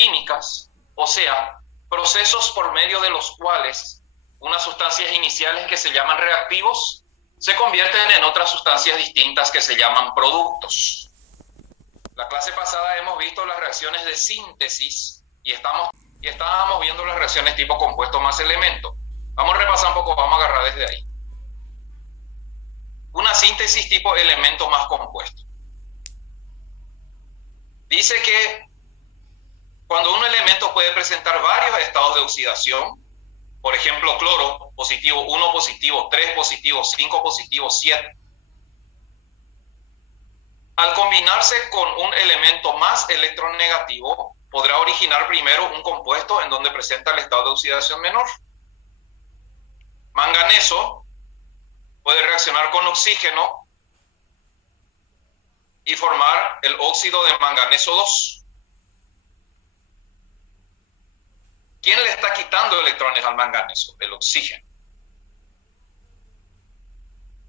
químicas, o sea, procesos por medio de los cuales unas sustancias iniciales que se llaman reactivos se convierten en otras sustancias distintas que se llaman productos. La clase pasada hemos visto las reacciones de síntesis y estábamos viendo las reacciones tipo compuesto más elemento. Vamos a repasar un poco, vamos a agarrar desde ahí. Una síntesis tipo elemento más compuesto. Dice que cuando un elemento puede presentar varios estados de oxidación, por ejemplo, cloro, positivo 1, positivo 3, positivo 5, positivo 7, al combinarse con un elemento más electronegativo, podrá originar primero un compuesto en donde presenta el estado de oxidación menor. Manganeso puede reaccionar con oxígeno y formar el óxido de manganeso 2. ¿Quién le está quitando electrones al manganeso? El oxígeno.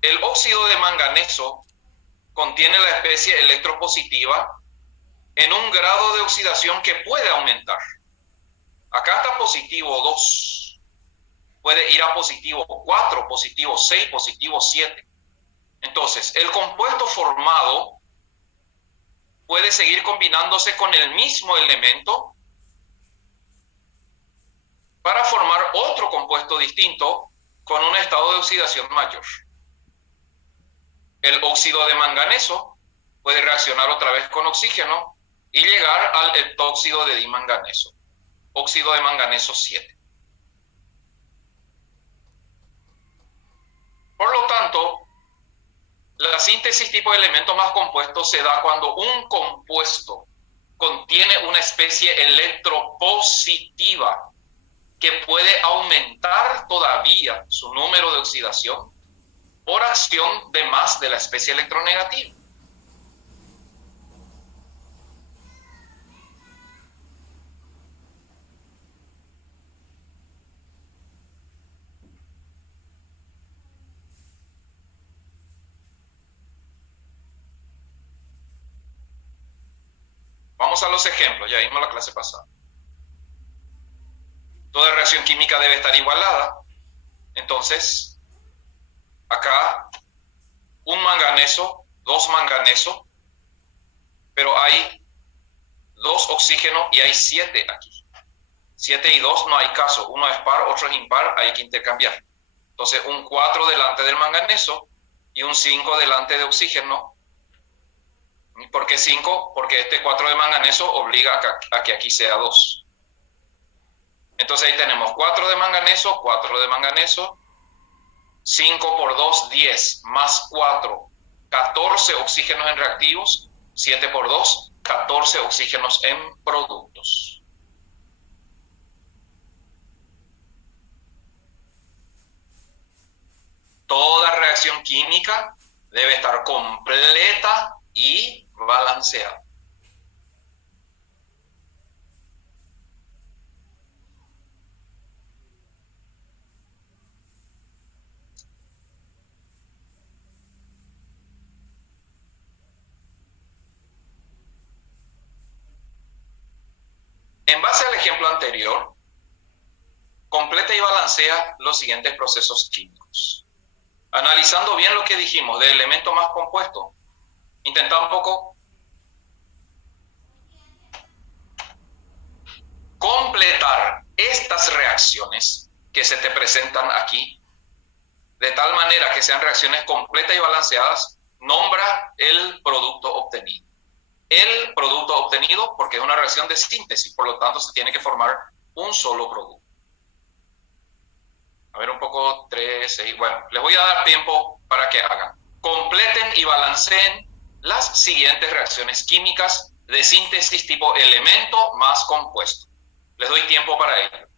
El óxido de manganeso contiene la especie electropositiva en un grado de oxidación que puede aumentar. Acá está positivo 2. Puede ir a positivo 4, positivo 6, positivo 7. Entonces, el compuesto formado puede seguir combinándose con el mismo elemento para formar otro compuesto distinto con un estado de oxidación mayor. El óxido de manganeso puede reaccionar otra vez con oxígeno y llegar al heptóxido de dimanganeso, óxido de manganeso 7. Por lo tanto, la síntesis tipo de elemento más compuesto se da cuando un compuesto contiene una especie electropositiva que puede aumentar todavía su número de oxidación por acción de más de la especie electronegativa. Vamos a los ejemplos, ya vimos la clase pasada. Toda reacción química debe estar igualada. Entonces, acá un manganeso, 2 manganeso, pero hay 2 oxígenos y hay 7 aquí. 7 y 2 no hay caso, uno es par, otro es impar, hay que intercambiar. Entonces, un 4 delante del manganeso y un 5 delante de oxígeno. ¿Por qué 5? Porque este 4 de manganeso obliga a que aquí sea 2. Entonces ahí tenemos 4 de manganeso, 4 de manganeso, 5 por 2, 10, más 4, 14 oxígenos en reactivos, 7 por 2, 14 oxígenos en productos. Toda reacción química debe estar completa y balanceada. En base al ejemplo anterior, completa y balancea los siguientes procesos químicos. Analizando bien lo que dijimos del elemento más compuesto, intenta un poco completar estas reacciones que se te presentan aquí, de tal manera que sean reacciones completas y balanceadas. Nombra el producto obtenido. El producto obtenido, porque es una reacción de síntesis, por lo tanto se tiene que formar un solo producto. A ver un poco, 3, 6, bueno, les voy a dar tiempo para que hagan. Completen y balanceen las siguientes reacciones químicas de síntesis tipo elemento más compuesto. Les doy tiempo para ello.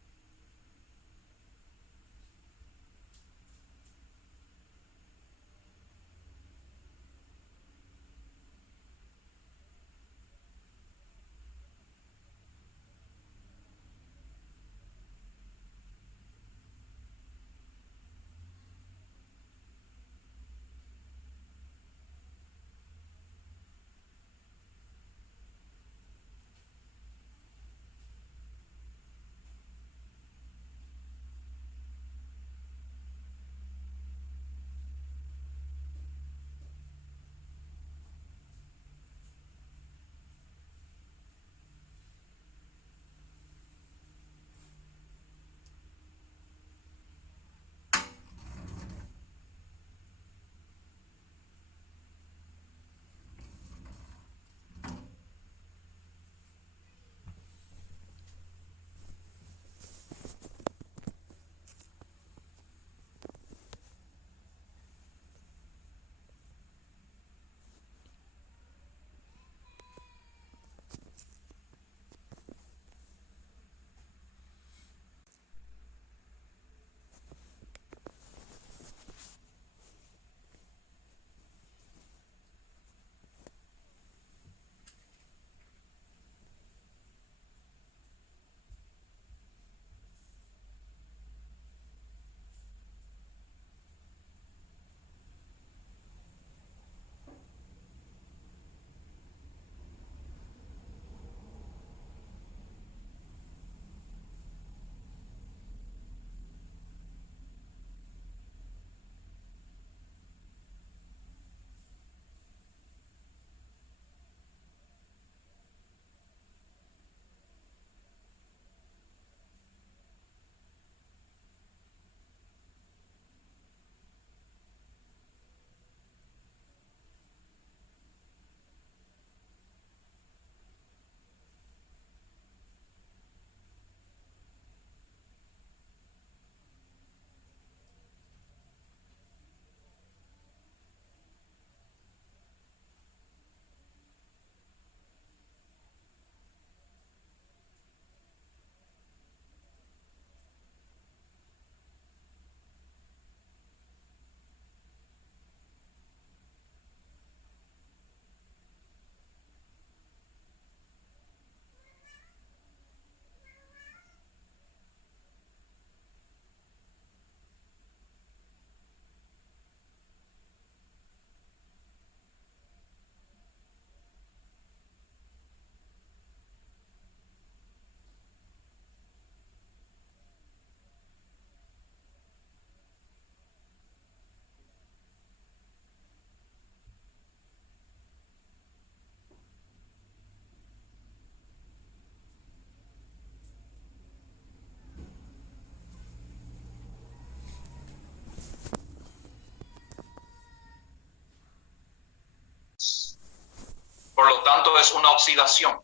Por lo tanto, es una oxidación.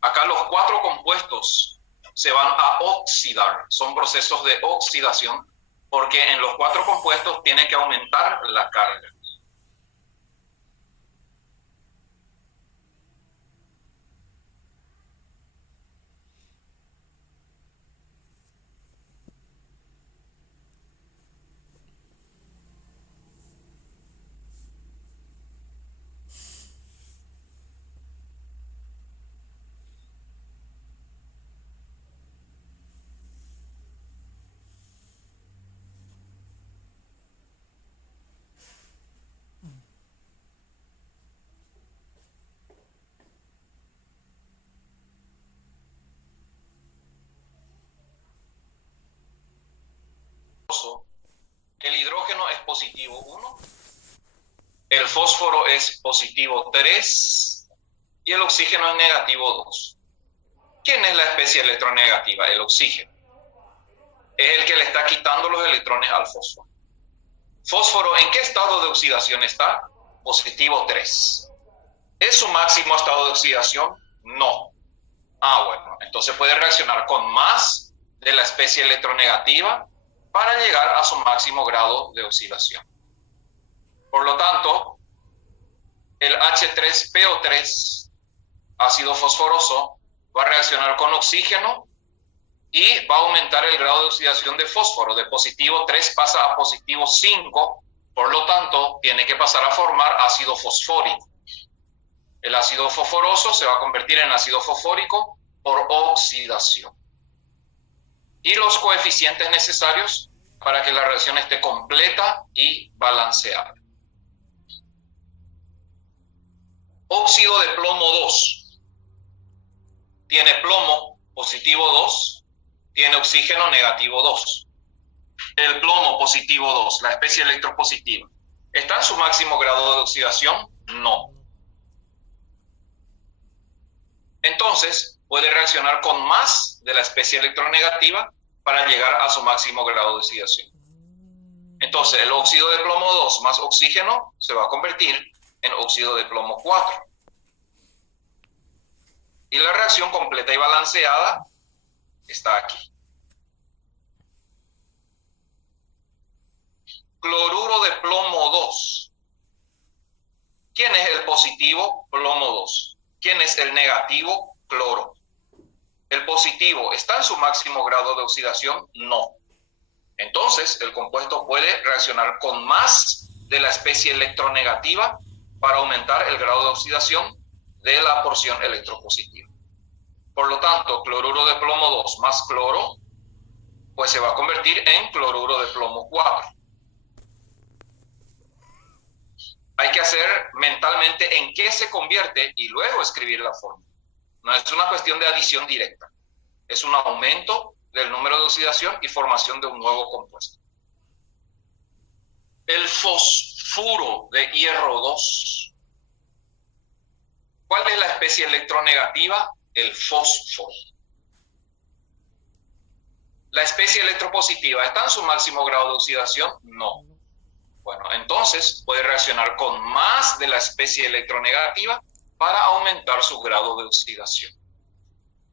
Acá los 4 compuestos se van a oxidar. Son procesos de oxidación porque en los 4 compuestos tiene que aumentar la carga. El hidrógeno es positivo 1, el fósforo es positivo 3 y el oxígeno es negativo 2. ¿Quién es la especie electronegativa? El oxígeno. Es el que le está quitando los electrones al fósforo. ¿Fósforo en qué estado de oxidación está? Positivo 3. ¿Es su máximo estado de oxidación? No. Bueno, entonces puede reaccionar con más de la especie electronegativa para llegar a su máximo grado de oxidación. Por lo tanto, el H3PO3, ácido fosforoso, va a reaccionar con oxígeno y va a aumentar el grado de oxidación de fósforo. De positivo 3 pasa a positivo 5, por lo tanto, tiene que pasar a formar ácido fosfórico. El ácido fosforoso se va a convertir en ácido fosfórico por oxidación. Y los coeficientes necesarios para que la reacción esté completa y balanceada. Óxido de plomo 2. Tiene plomo positivo 2, tiene oxígeno negativo 2. El plomo positivo 2, la especie electropositiva, ¿está en su máximo grado de oxidación? No. Entonces, puede reaccionar con más de la especie electronegativa para llegar a su máximo grado de oxidación. Entonces, el óxido de plomo 2 más oxígeno se va a convertir en óxido de plomo 4. Y la reacción completa y balanceada está aquí. Cloruro de plomo 2. ¿Quién es el positivo? Plomo 2. ¿Quién es el negativo? Cloro. ¿El positivo está en su máximo grado de oxidación? No. Entonces, el compuesto puede reaccionar con más de la especie electronegativa para aumentar el grado de oxidación de la porción electropositiva. Por lo tanto, cloruro de plomo 2 más cloro, pues se va a convertir en cloruro de plomo 4. Hay que hacer mentalmente en qué se convierte y luego escribir la fórmula. No es una cuestión de adición directa. Es un aumento del número de oxidación y formación de un nuevo compuesto. El fosfuro de hierro 2. ¿Cuál es la especie electronegativa? El fósforo. ¿La especie electropositiva está en su máximo grado de oxidación? No. Bueno, entonces puede reaccionar con más de la especie electronegativa para aumentar su grado de oxidación.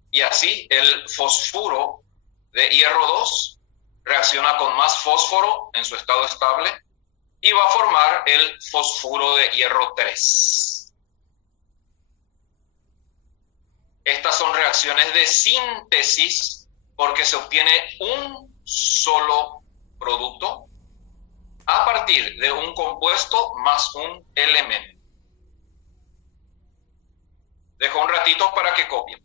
Y así el fosfuro de hierro 2 reacciona con más fósforo en su estado estable y va a formar el fosfuro de hierro 3. Estas son reacciones de síntesis porque se obtiene un solo producto a partir de un compuesto más un elemento. Dejo un ratito para que copien.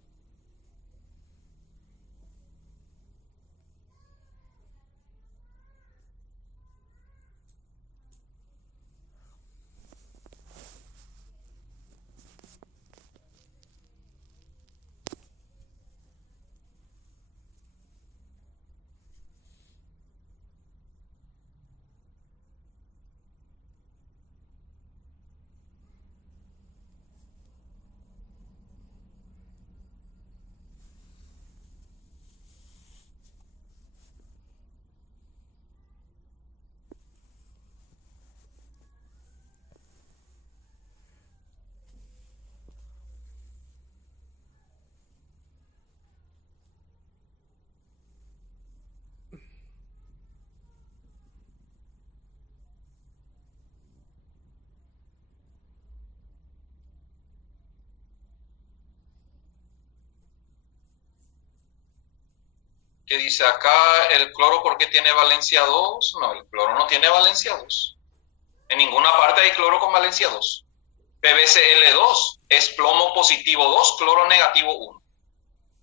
¿Qué dice acá? ¿El cloro por qué tiene valencia 2? No, el cloro no tiene valencia 2. En ninguna parte hay cloro con valencia 2. PbCl2 es plomo positivo 2, cloro negativo 1.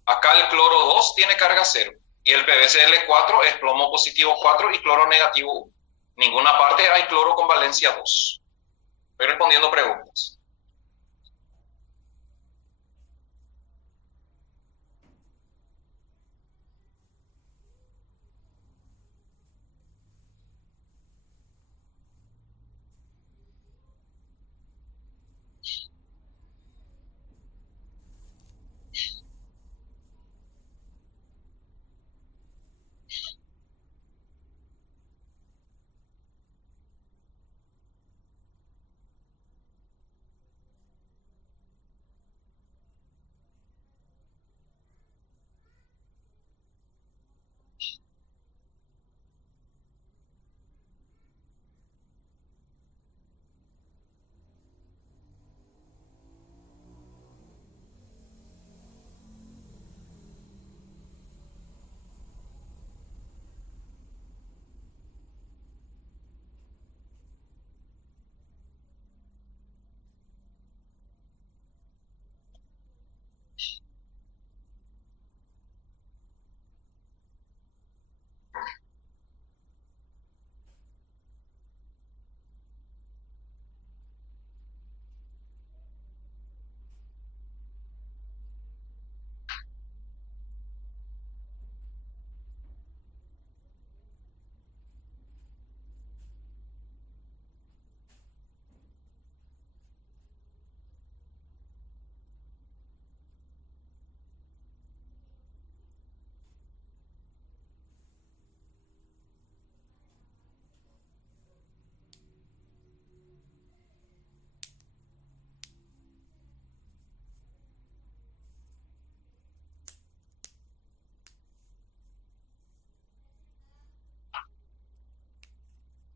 Acá el cloro 2 tiene carga 0. Y el PbCl4 es plomo positivo 4 y cloro negativo 1. Ninguna parte hay cloro con valencia 2. Estoy respondiendo preguntas.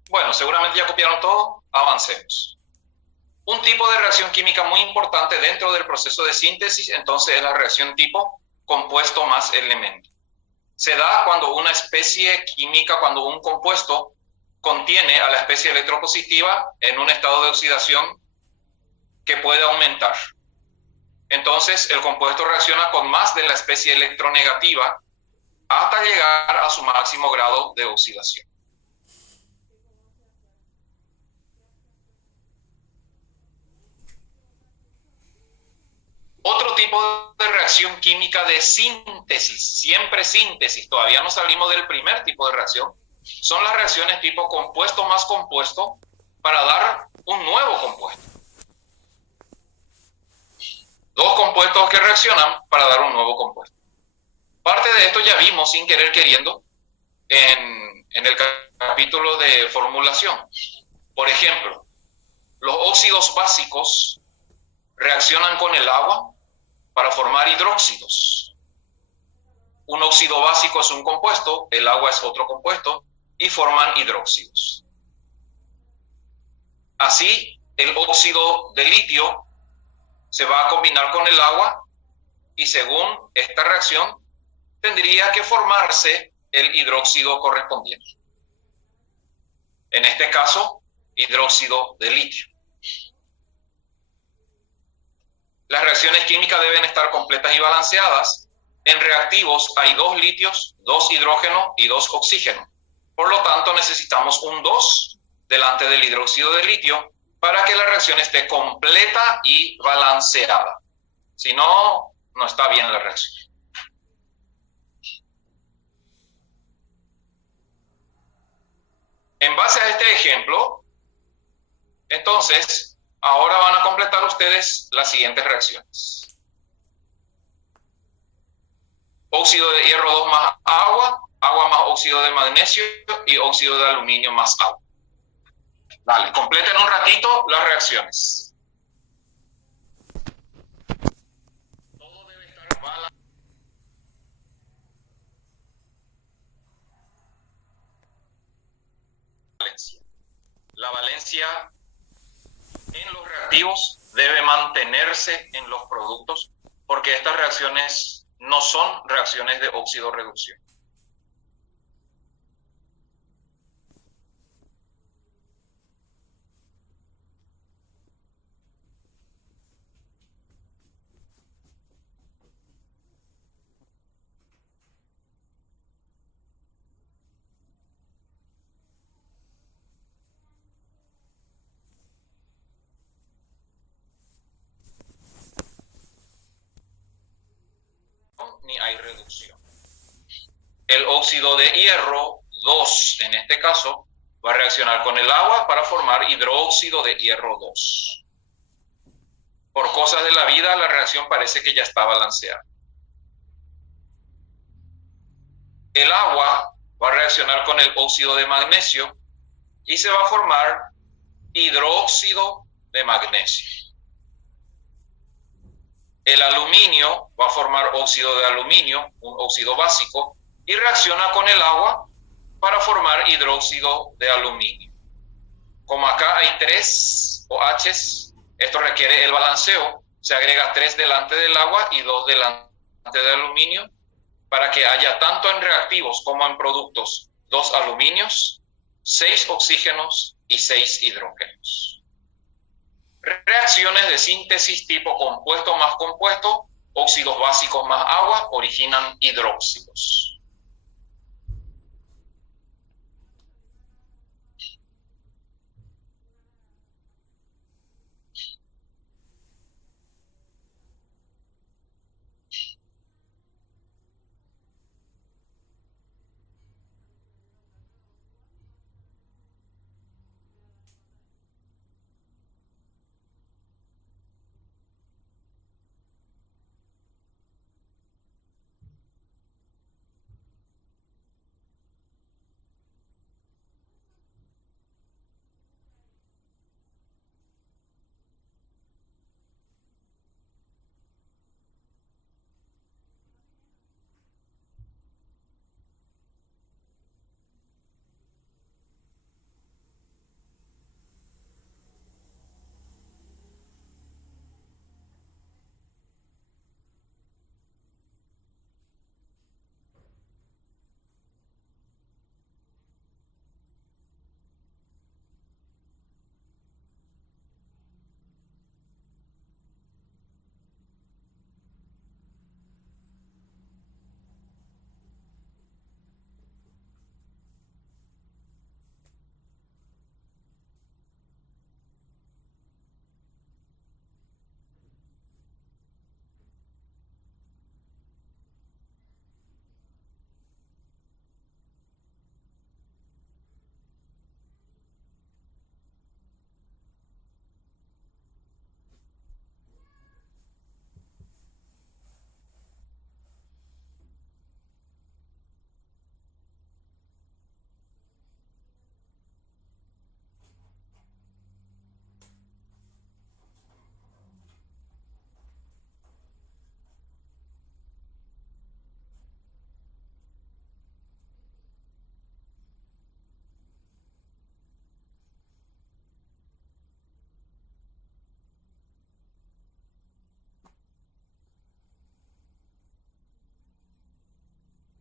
Bueno, seguramente ya copiaron todo. Avancemos. Un tipo de reacción química muy importante dentro del proceso de síntesis, entonces, es la reacción tipo compuesto más elemento. Se da cuando una especie química, cuando un compuesto contiene a la especie electropositiva en un estado de oxidación que puede aumentar. Entonces, el compuesto reacciona con más de la especie electronegativa hasta llegar a su máximo grado de oxidación. Otro tipo de reacción química de síntesis, siempre síntesis, todavía no salimos del primer tipo de reacción, son las reacciones tipo compuesto más compuesto para dar un nuevo compuesto. Dos compuestos que reaccionan para dar un nuevo compuesto. Parte de esto ya vimos sin querer queriendo en el capítulo de formulación. Por ejemplo, los óxidos básicos reaccionan con el agua para formar hidróxidos. Un óxido básico es un compuesto, el agua es otro compuesto, y forman hidróxidos. Así, el óxido de litio se va a combinar con el agua y según esta reacción tendría que formarse el hidróxido correspondiente. En este caso, hidróxido de litio. Las reacciones químicas deben estar completas y balanceadas. En reactivos hay 2 litios, 2 hidrógenos y 2 oxígenos. Por lo tanto, necesitamos un 2 delante del hidróxido de litio para que la reacción esté completa y balanceada. Si no, no está bien la reacción. En base a este ejemplo, entonces, ahora van a completar ustedes las siguientes reacciones. Óxido de hierro 2 más agua, agua más óxido de magnesio y óxido de aluminio más agua. Dale, completen un ratito las reacciones. Todo debe estar balanceado. La valencia en los reactivos debe mantenerse en los productos porque estas reacciones no son reacciones de óxido-reducción. ni hay reducción. El óxido de hierro 2, en este caso, va a reaccionar con el agua para formar hidróxido de hierro 2. Por cosas de la vida, la reacción parece que ya está balanceada. El agua va a reaccionar con el óxido de magnesio y se va a formar hidróxido de magnesio. El aluminio va a formar óxido de aluminio, un óxido básico, y reacciona con el agua para formar hidróxido de aluminio. Como acá hay 3 OHs, esto requiere el balanceo. Se agrega 3 delante del agua y 2 delante del aluminio para que haya tanto en reactivos como en productos 2 aluminios, 6 oxígenos y 6 hidrógenos. Reacciones de síntesis tipo compuesto más compuesto, óxidos básicos más agua, originan hidróxidos.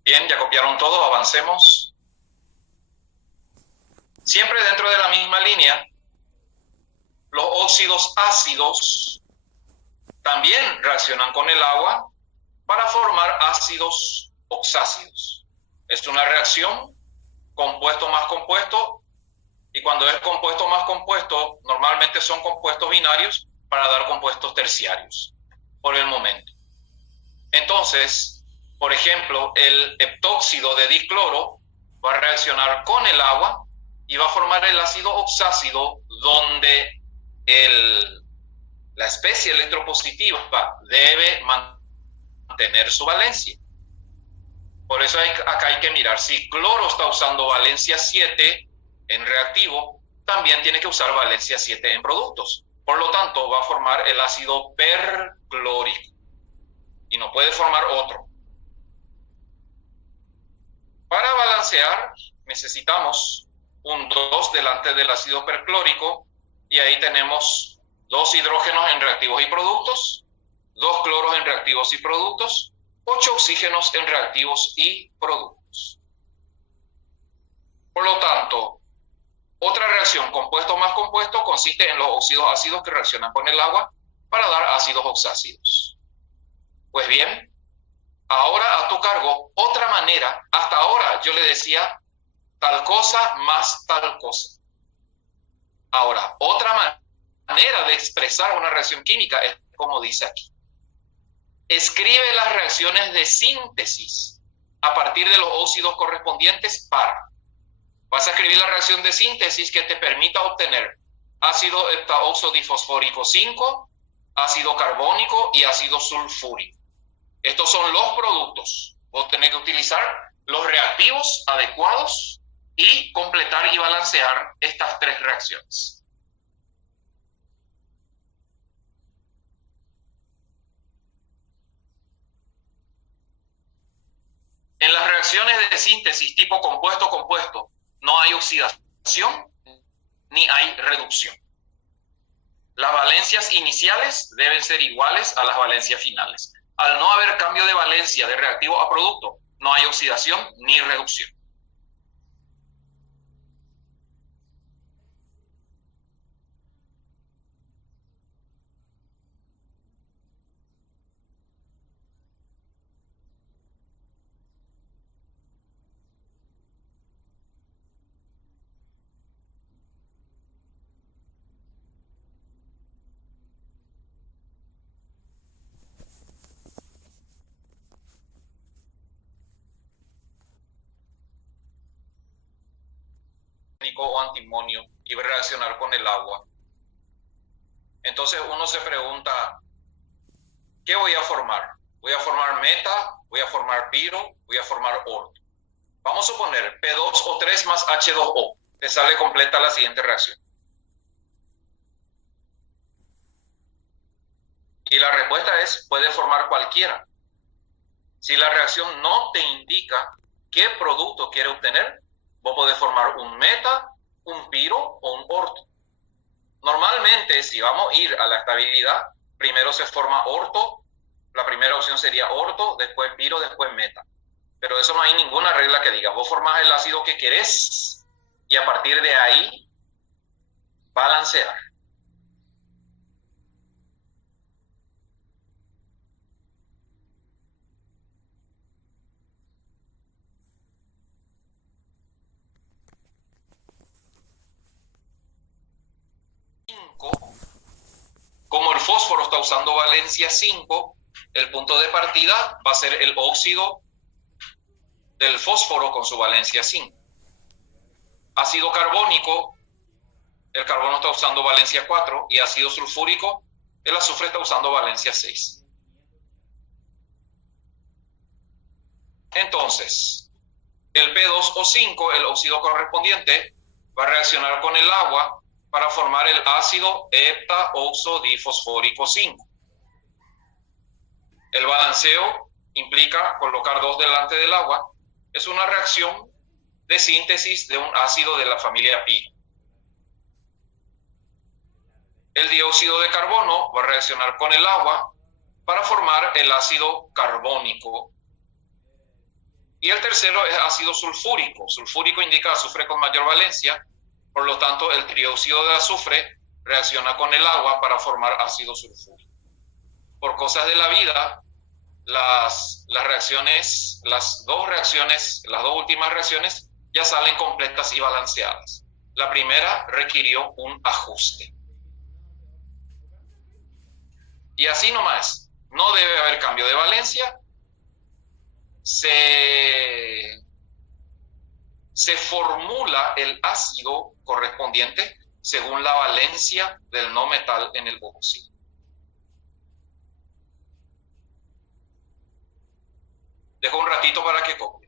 Bien, ya copiaron todo, avancemos. Siempre dentro de la misma línea, los óxidos ácidos también reaccionan con el agua para formar ácidos oxácidos. Es una reacción compuesto más compuesto, y cuando es compuesto más compuesto, normalmente son compuestos binarios para dar compuestos terciarios, por el momento. Entonces, por ejemplo, el heptóxido de dicloro va a reaccionar con el agua y va a formar el ácido oxácido, donde la especie electropositiva debe mantener su valencia. Por eso acá hay que mirar, si cloro está usando valencia 7 en reactivo, también tiene que usar valencia 7 en productos. Por lo tanto, va a formar el ácido perclórico y no puede formar otro. Para balancear necesitamos un 2 delante del ácido perclórico y ahí tenemos 2 hidrógenos en reactivos y productos, 2 cloros en reactivos y productos, 8 oxígenos en reactivos y productos. Por lo tanto, otra reacción compuesto más compuesto consiste en los óxidos ácidos que reaccionan con el agua para dar ácidos oxácidos. Pues bien, ahora a tu cargo otra manera. Hasta ahora yo le decía tal cosa más tal cosa. Ahora, otra manera de expresar una reacción química es como dice aquí. Escribe las reacciones de síntesis a partir de los óxidos correspondientes para. Vas a escribir la reacción de síntesis que te permita obtener ácido heptaoxodifosfórico 5, ácido carbónico y ácido sulfúrico. Estos son los productos. Vos tenés que utilizar los reactivos adecuados y completar y balancear estas tres reacciones. En las reacciones de síntesis tipo compuesto-compuesto no hay oxidación ni hay reducción. Las valencias iniciales deben ser iguales a las valencias finales. Al no haber cambio de valencia de reactivo a producto, no hay oxidación ni reducción. O antimonio y va a reaccionar con el agua. Entonces uno se pregunta, ¿qué voy a formar? ¿Voy a formar meta? ¿Voy a formar piro? ¿Voy a formar orto? Vamos a suponer P2O3 más H2O. Te sale completa la siguiente reacción. Y la respuesta es, puede formar cualquiera. Si la reacción no te indica qué producto quiere obtener, vos podés formar un meta, un piro o un orto. Normalmente, si vamos a ir a la estabilidad, primero se forma orto, la primera opción sería orto, después piro, después meta. Pero eso no hay ninguna regla que diga. Vos formás el ácido que querés y a partir de ahí balancear. Como el fósforo está usando valencia 5, el punto de partida va a ser el óxido del fósforo con su valencia 5. Ácido carbónico, el carbono está usando valencia 4 y ácido sulfúrico, el azufre está usando valencia 6. Entonces, el P2O5, el óxido correspondiente, va a reaccionar con el agua para formar el ácido heptaoxodifosfórico 5. El balanceo implica colocar 2 delante del agua. Es una reacción de síntesis de un ácido de la familia pi. El dióxido de carbono va a reaccionar con el agua para formar el ácido carbónico. Y el tercero es ácido sulfúrico. Sulfúrico indica azufre con mayor valencia, por lo tanto el trióxido de azufre reacciona con el agua para formar ácido sulfúrico. Por cosas de la vida, las dos últimas reacciones ya salen completas y balanceadas. La primera requirió un ajuste. Y así nomás, no debe haber cambio de valencia. Se formula el ácido correspondiente según la valencia del no metal en el óxido. Dejo un ratito para que copie.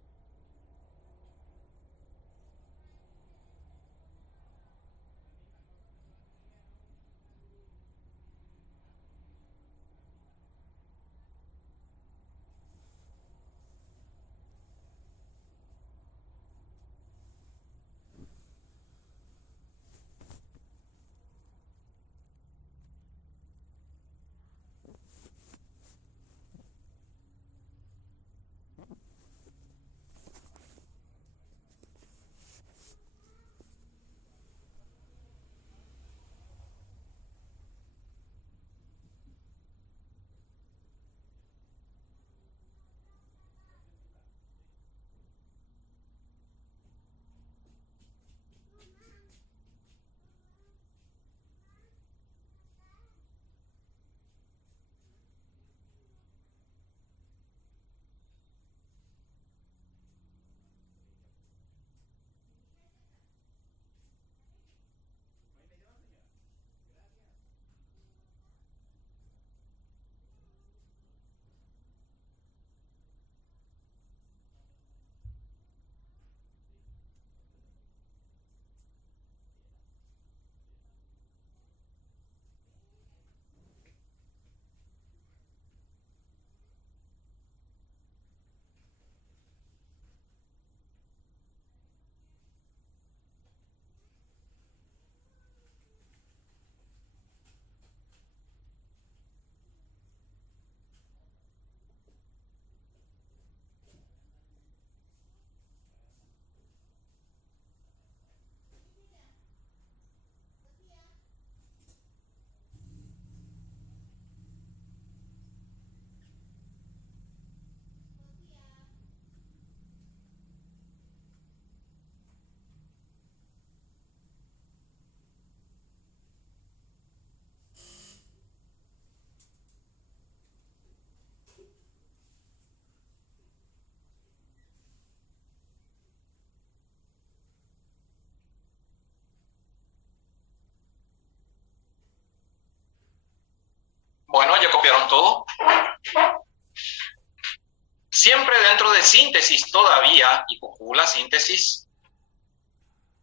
Siempre dentro de síntesis todavía, y Cucú la síntesis,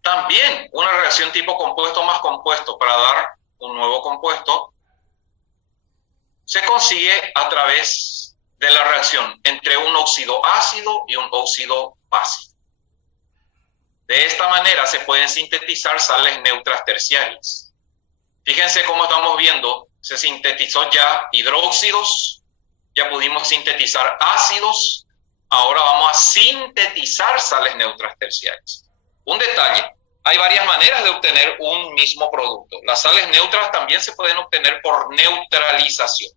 también una reacción tipo compuesto más compuesto para dar un nuevo compuesto se consigue a través de la reacción entre un óxido ácido y un óxido básico. De esta manera se pueden sintetizar sales neutras terciarias. Fíjense cómo estamos viendo, se sintetizó ya hidróxidos, ya pudimos sintetizar ácidos, ahora vamos a sintetizar sales neutras terciarias. Un detalle, hay varias maneras de obtener un mismo producto. Las sales neutras también se pueden obtener por neutralización,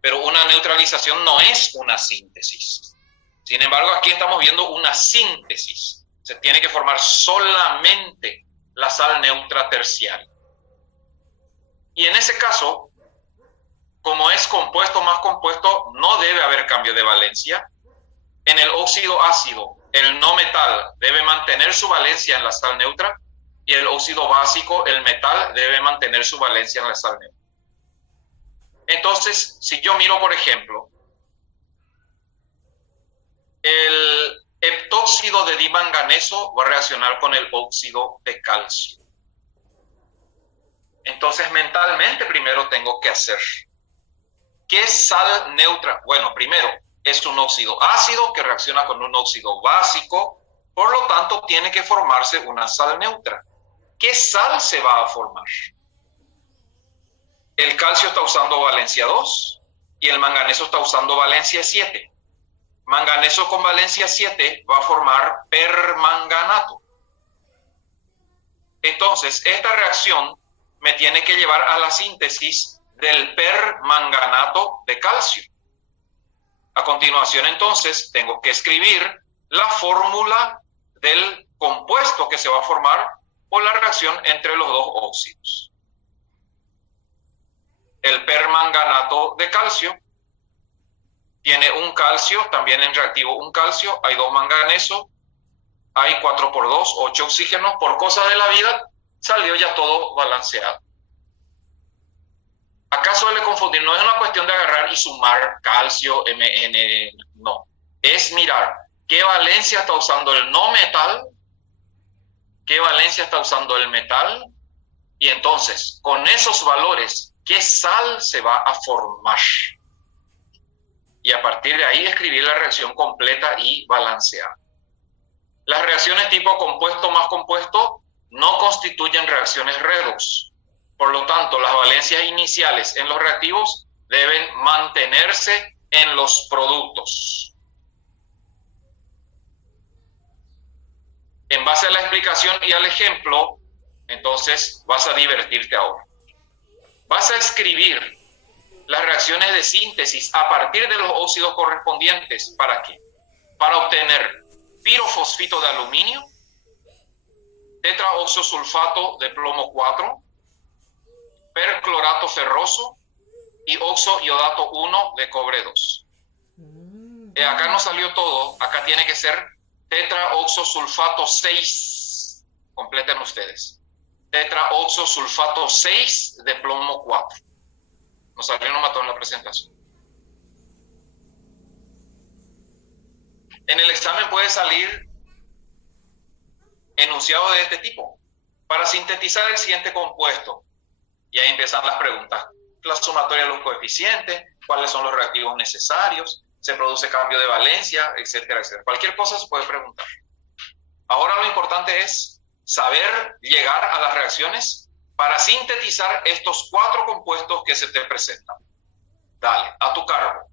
pero una neutralización no es una síntesis. Sin embargo, aquí estamos viendo una síntesis. Se tiene que formar solamente la sal neutra terciaria. Y en ese caso, como es compuesto más compuesto, no debe haber cambio de valencia. En el óxido ácido, el no metal debe mantener su valencia en la sal neutra, y el óxido básico, el metal, debe mantener su valencia en la sal neutra. Entonces, si yo miro, por ejemplo, el heptóxido de dimanganeso va a reaccionar con el óxido de calcio. Entonces, mentalmente primero tengo que hacer, ¿qué es sal neutra? Bueno, primero, es un óxido ácido que reacciona con un óxido básico, por lo tanto, tiene que formarse una sal neutra. ¿Qué sal se va a formar? El calcio está usando valencia 2 y el manganeso está usando valencia 7. Manganeso con valencia 7 va a formar permanganato. Entonces, esta reacción me tiene que llevar a la síntesis del permanganato de calcio. A continuación, entonces, tengo que escribir la fórmula del compuesto que se va a formar por la reacción entre los dos óxidos. El permanganato de calcio tiene un calcio, también en reactivo un calcio, hay 2 manganesos, hay 4 por 2, 8 oxígenos, por cosas de la vida salió ya todo balanceado. Acá suele confundir, no es una cuestión de agarrar y sumar calcio, Mn, no. Es mirar qué valencia está usando el no metal, qué valencia está usando el metal, y entonces, con esos valores, ¿qué sal se va a formar? Y a partir de ahí escribir la reacción completa y balanceada. Las reacciones tipo compuesto más compuesto no constituyen reacciones redox. Por lo tanto, las valencias iniciales en los reactivos deben mantenerse en los productos. En base a la explicación y al ejemplo, entonces vas a divertirte ahora. Vas a escribir las reacciones de síntesis a partir de los óxidos correspondientes. ¿Para qué? Para obtener pirofosfito de aluminio, tetraoxosulfato de plomo 4, perclorato ferroso y oxoiodato 1 de cobre 2. Acá no salió todo, acá tiene que ser tetraoxosulfato 6. Completen ustedes. Tetraoxosulfato 6 de plomo 4. Nos salió, no mató en la presentación. En el examen puede salir enunciado de este tipo. Para sintetizar el siguiente compuesto, y ahí empiezan las preguntas. La sumatoria de los coeficientes, cuáles son los reactivos necesarios, se produce cambio de valencia, etcétera, etcétera. Cualquier cosa se puede preguntar. Ahora lo importante es saber llegar a las reacciones para sintetizar estos 4 compuestos que se te presentan. Dale, a tu cargo.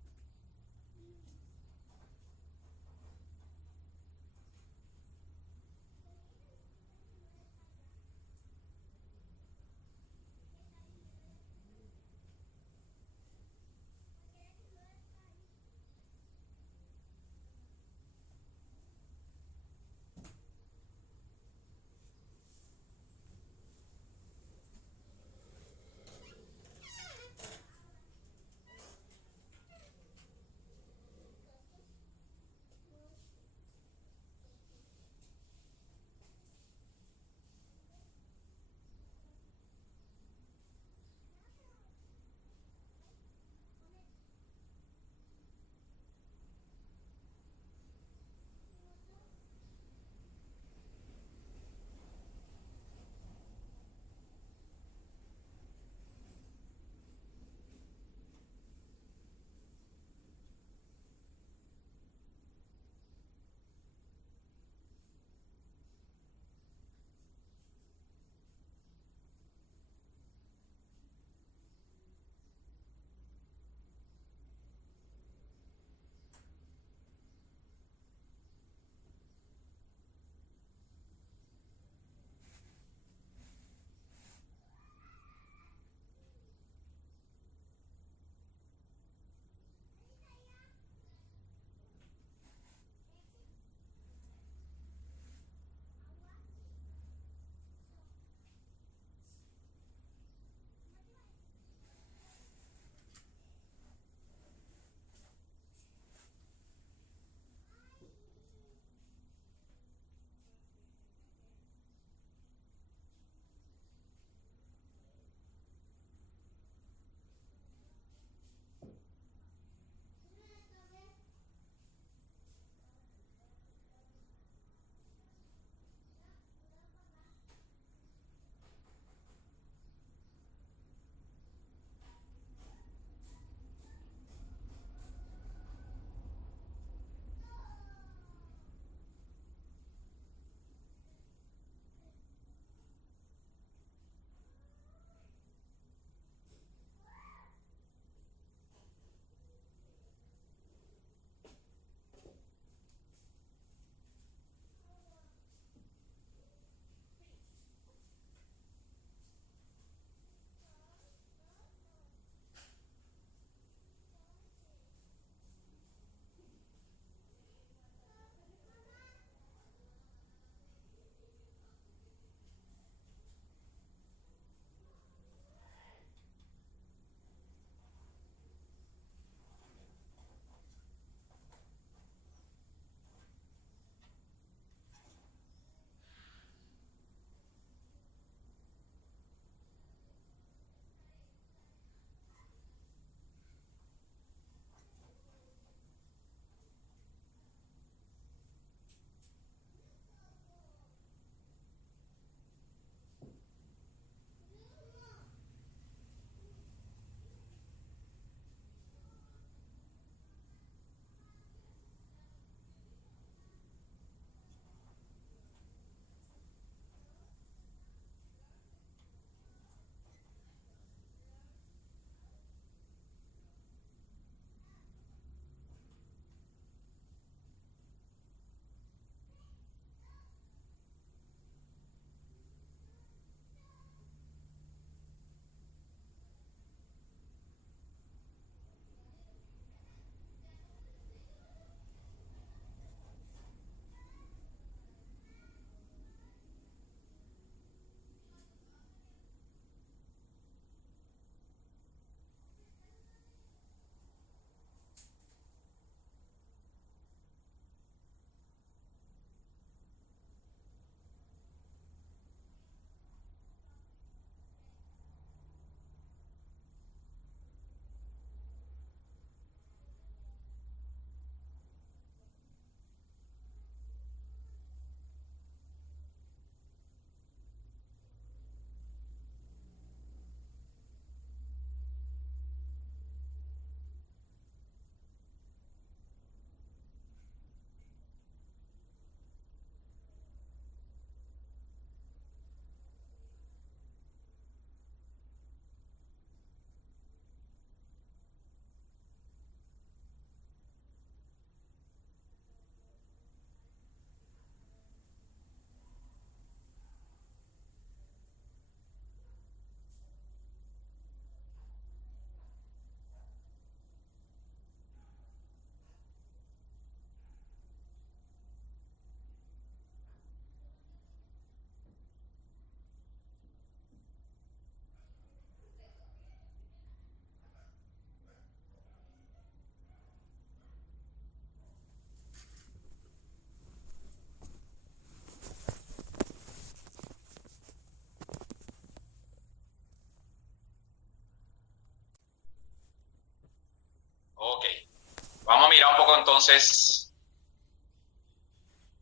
Entonces,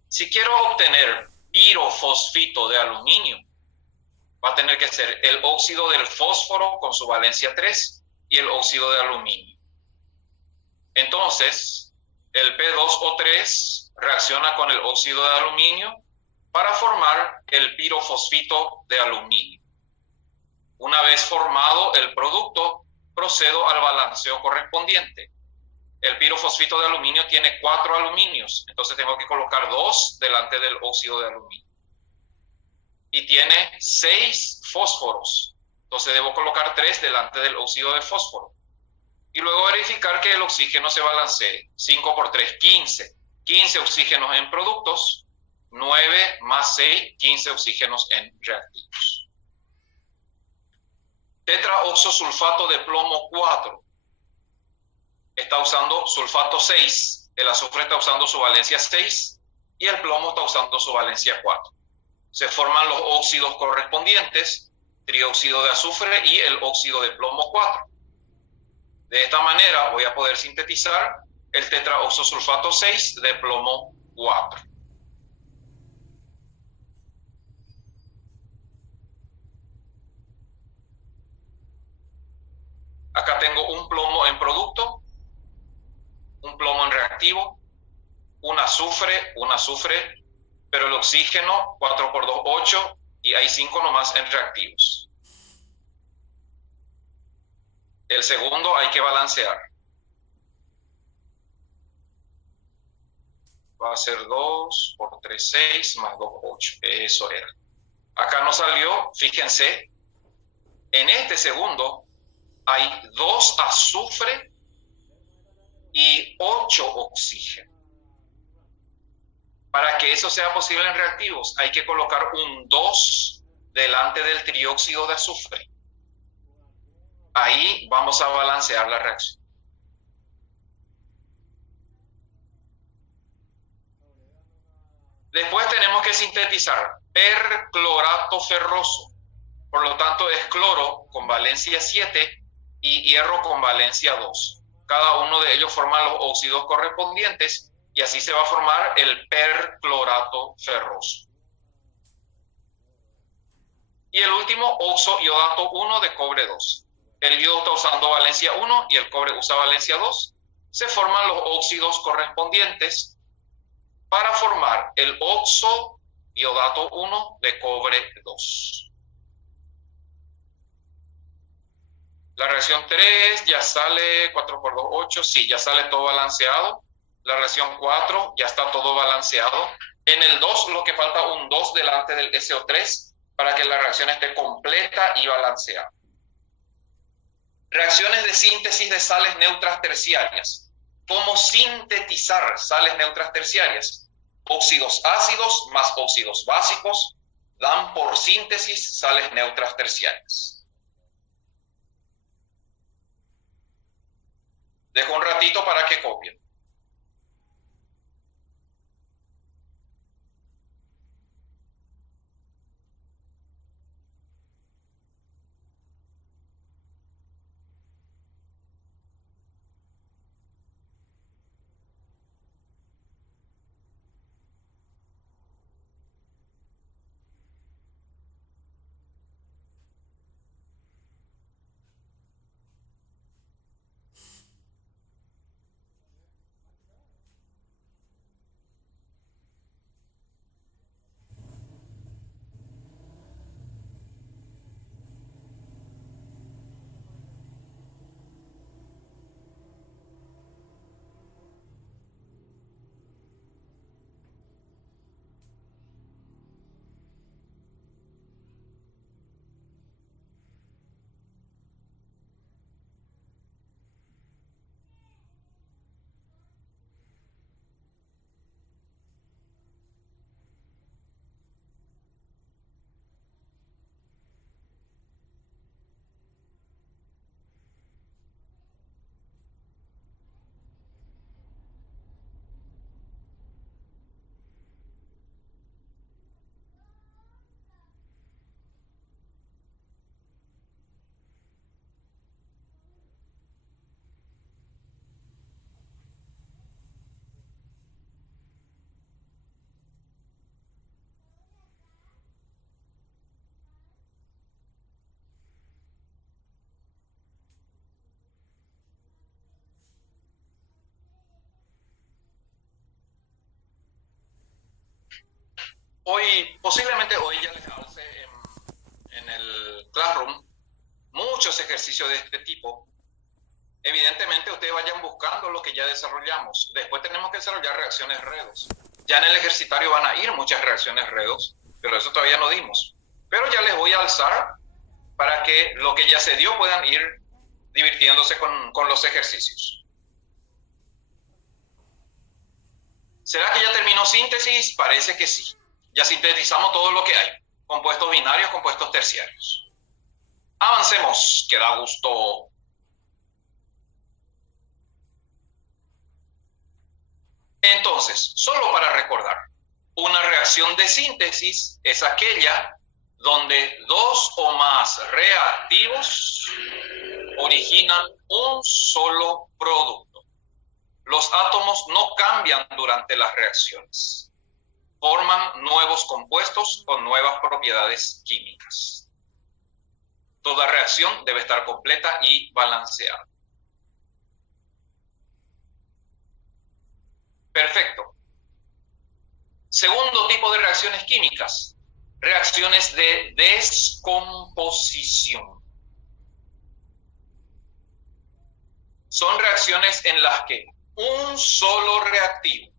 si quiero obtener pirofosfito de aluminio, va a tener que ser el óxido del fósforo con su valencia 3 y el óxido de aluminio. Entonces, el P2O3 reacciona con el óxido de aluminio para formar el pirofosfito de aluminio. Una vez formado el producto, procedo al balanceo correspondiente. El pirofosfito de aluminio tiene 4 aluminios, entonces tengo que colocar 2 delante del óxido de aluminio. Y tiene 6 fósforos, entonces debo colocar 3 delante del óxido de fósforo. Y luego verificar que el oxígeno se balancee. 5 por 3, 15. 15 oxígenos en productos, 9 más 6, 15 oxígenos en reactivos. Tetraoxosulfato de plomo 4 está usando sulfato 6, el azufre está usando su valencia 6 y el plomo está usando su valencia 4. Se forman los óxidos correspondientes, trióxido de azufre y el óxido de plomo 4. De esta manera voy a poder sintetizar el tetraoxosulfato 6 de plomo 4. Acá tengo un plomo en producto, un plomo en reactivo, un azufre, pero el oxígeno 4 por 2, 8 y hay 5 nomás en reactivos. El segundo hay que balancear. Va a ser 2 por 3, 6 más 2, 8. Eso era. Acá no salió, fíjense, en este segundo hay 2 azufre y 8 oxígeno. Para que eso sea posible en reactivos, hay que colocar un 2 delante del trióxido de azufre. Ahí vamos a balancear la reacción. Después tenemos que sintetizar perclorato ferroso. Por lo tanto, es cloro con valencia 7 y hierro con valencia 2. Cada uno de ellos forma los óxidos correspondientes y así se va a formar el perclorato ferroso. Y el último, oxo-iodato 1 de cobre 2. El iodo está usando valencia 1 y el cobre usa valencia 2. Se forman los óxidos correspondientes para formar el oxo-iodato 1 de cobre 2. La reacción 3 ya sale 4 por 2, 8. Sí, ya sale todo balanceado. La reacción 4 ya está todo balanceado. En el 2 lo que falta un 2 delante del SO3 para que la reacción esté completa y balanceada. Reacciones de síntesis de sales neutras terciarias. ¿Cómo sintetizar sales neutras terciarias? Óxidos ácidos más óxidos básicos dan por síntesis sales neutras terciarias. Dejo un ratito para que copien. posiblemente hoy ya les alce en el Classroom muchos ejercicios de este tipo. Evidentemente ustedes vayan buscando lo que ya desarrollamos. Después tenemos que desarrollar reacciones redos. Ya en el ejercitario van a ir muchas reacciones redos, pero eso todavía no dimos. Pero ya les voy a alzar para que lo que ya se dio puedan ir divirtiéndose con los ejercicios. ¿Será que ya terminó síntesis? Parece que sí. Ya sintetizamos todo lo que hay. Compuestos binarios, compuestos terciarios. Avancemos, que da gusto. Entonces, solo para recordar, una reacción de síntesis es aquella donde dos o más reactivos originan un solo producto. Los átomos no cambian durante las reacciones. Forman nuevos compuestos con nuevas propiedades químicas. Toda reacción debe estar completa y balanceada. Perfecto. Segundo tipo de reacciones químicas, reacciones de descomposición. Son reacciones en las que un solo reactivo.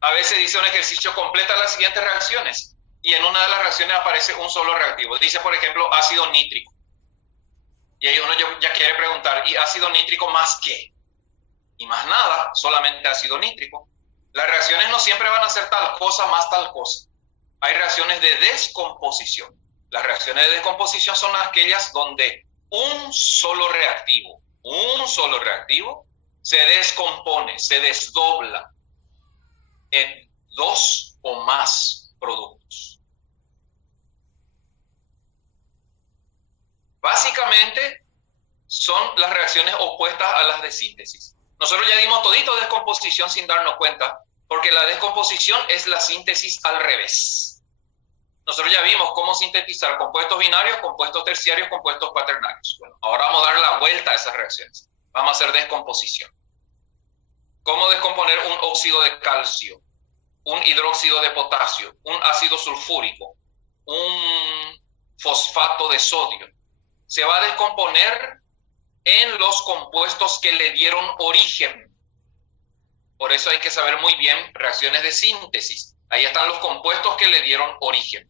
A veces dice un ejercicio, completa las siguientes reacciones, y en una de las reacciones aparece un solo reactivo. Dice, por ejemplo, ácido nítrico. Y ahí uno ya quiere preguntar, ¿y ácido nítrico más qué? Y más nada, solamente ácido nítrico. Las reacciones no siempre van a ser tal cosa más tal cosa. Hay reacciones de descomposición. Las reacciones de descomposición son aquellas donde un solo reactivo se descompone, se desdobla en dos o más productos. Básicamente son las reacciones opuestas a las de síntesis. Nosotros ya dimos todito de descomposición sin darnos cuenta, porque la descomposición es la síntesis al revés. Nosotros ya vimos cómo sintetizar compuestos binarios, compuestos terciarios, compuestos cuaternarios. Bueno, ahora vamos a dar la vuelta a esas reacciones. Vamos a hacer descomposición. ¿Cómo descomponer un óxido de calcio, un hidróxido de potasio, un ácido sulfúrico, un fosfato de sodio? Se va a descomponer en los compuestos que le dieron origen. Por eso hay que saber muy bien reacciones de síntesis. Ahí están los compuestos que le dieron origen.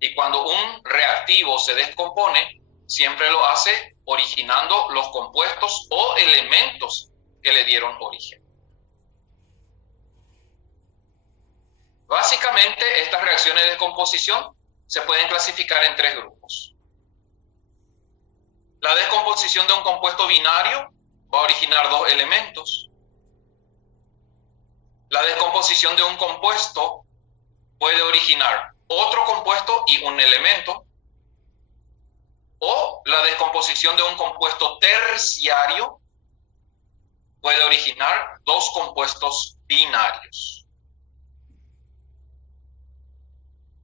Y cuando un reactivo se descompone, siempre lo hace originando los compuestos o elementos que le dieron origen. Básicamente, estas reacciones de descomposición se pueden clasificar en tres grupos. La descomposición de un compuesto binario va a originar dos elementos. La descomposición de un compuesto puede originar otro compuesto y un elemento. O la descomposición de un compuesto terciario puede originar dos compuestos binarios.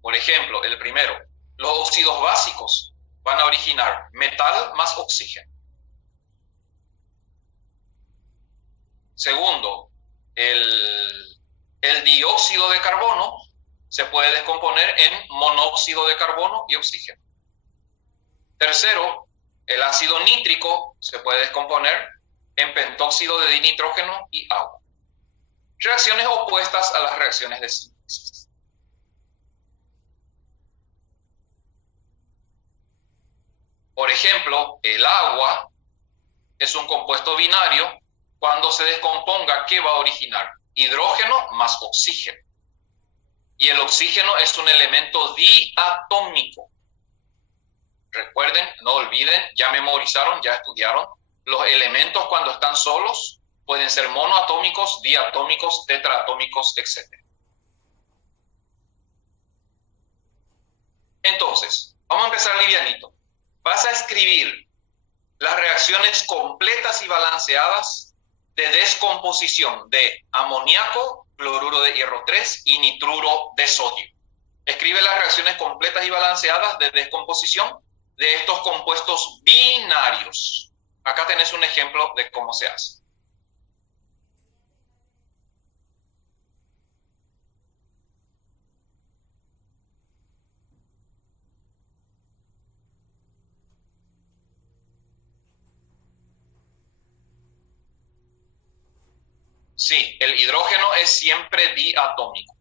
Por ejemplo, el primero, los óxidos básicos van a originar metal más oxígeno. Segundo, el dióxido de carbono se puede descomponer en monóxido de carbono y oxígeno. Tercero, el ácido nítrico se puede descomponer en pentóxido de dinitrógeno y agua. Reacciones opuestas a las reacciones de síntesis. Por ejemplo, el agua es un compuesto binario. Cuando se descomponga, ¿qué va a originar? Hidrógeno más oxígeno. Y el oxígeno es un elemento diatómico. Recuerden, no olviden, ya memorizaron, ya estudiaron. Los elementos cuando están solos pueden ser monoatómicos, diatómicos, tetraatómicos, etc. Entonces, vamos a empezar livianito. Vas a escribir las reacciones completas y balanceadas de descomposición de amoníaco, cloruro de hierro 3 y nitruro de sodio. Escribe las reacciones completas y balanceadas de descomposición de estos compuestos binarios. Acá tenés un ejemplo de cómo se hace. Sí, el hidrógeno es siempre diatómico.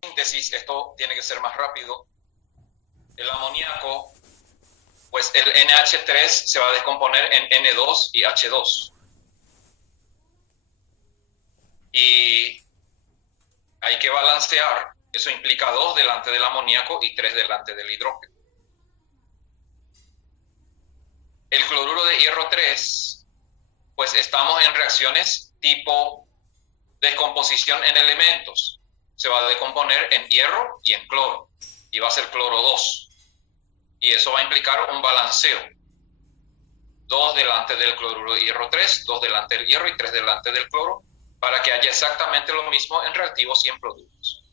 Síntesis, esto tiene que ser más rápido. El amoníaco, pues el NH3 se va a descomponer en N2 y H2. Y hay que balancear. Eso implica 2 delante del amoníaco y 3 delante del hidrógeno. El cloruro de hierro 3, pues estamos en reacciones tipo descomposición en elementos. Se va a decomponer en hierro y en cloro, y va a ser cloro 2. Y eso va a implicar un balanceo. 2 delante del cloruro de hierro 3, 2 delante del hierro y 3 delante del cloro, para que haya exactamente lo mismo en reactivos y en productos.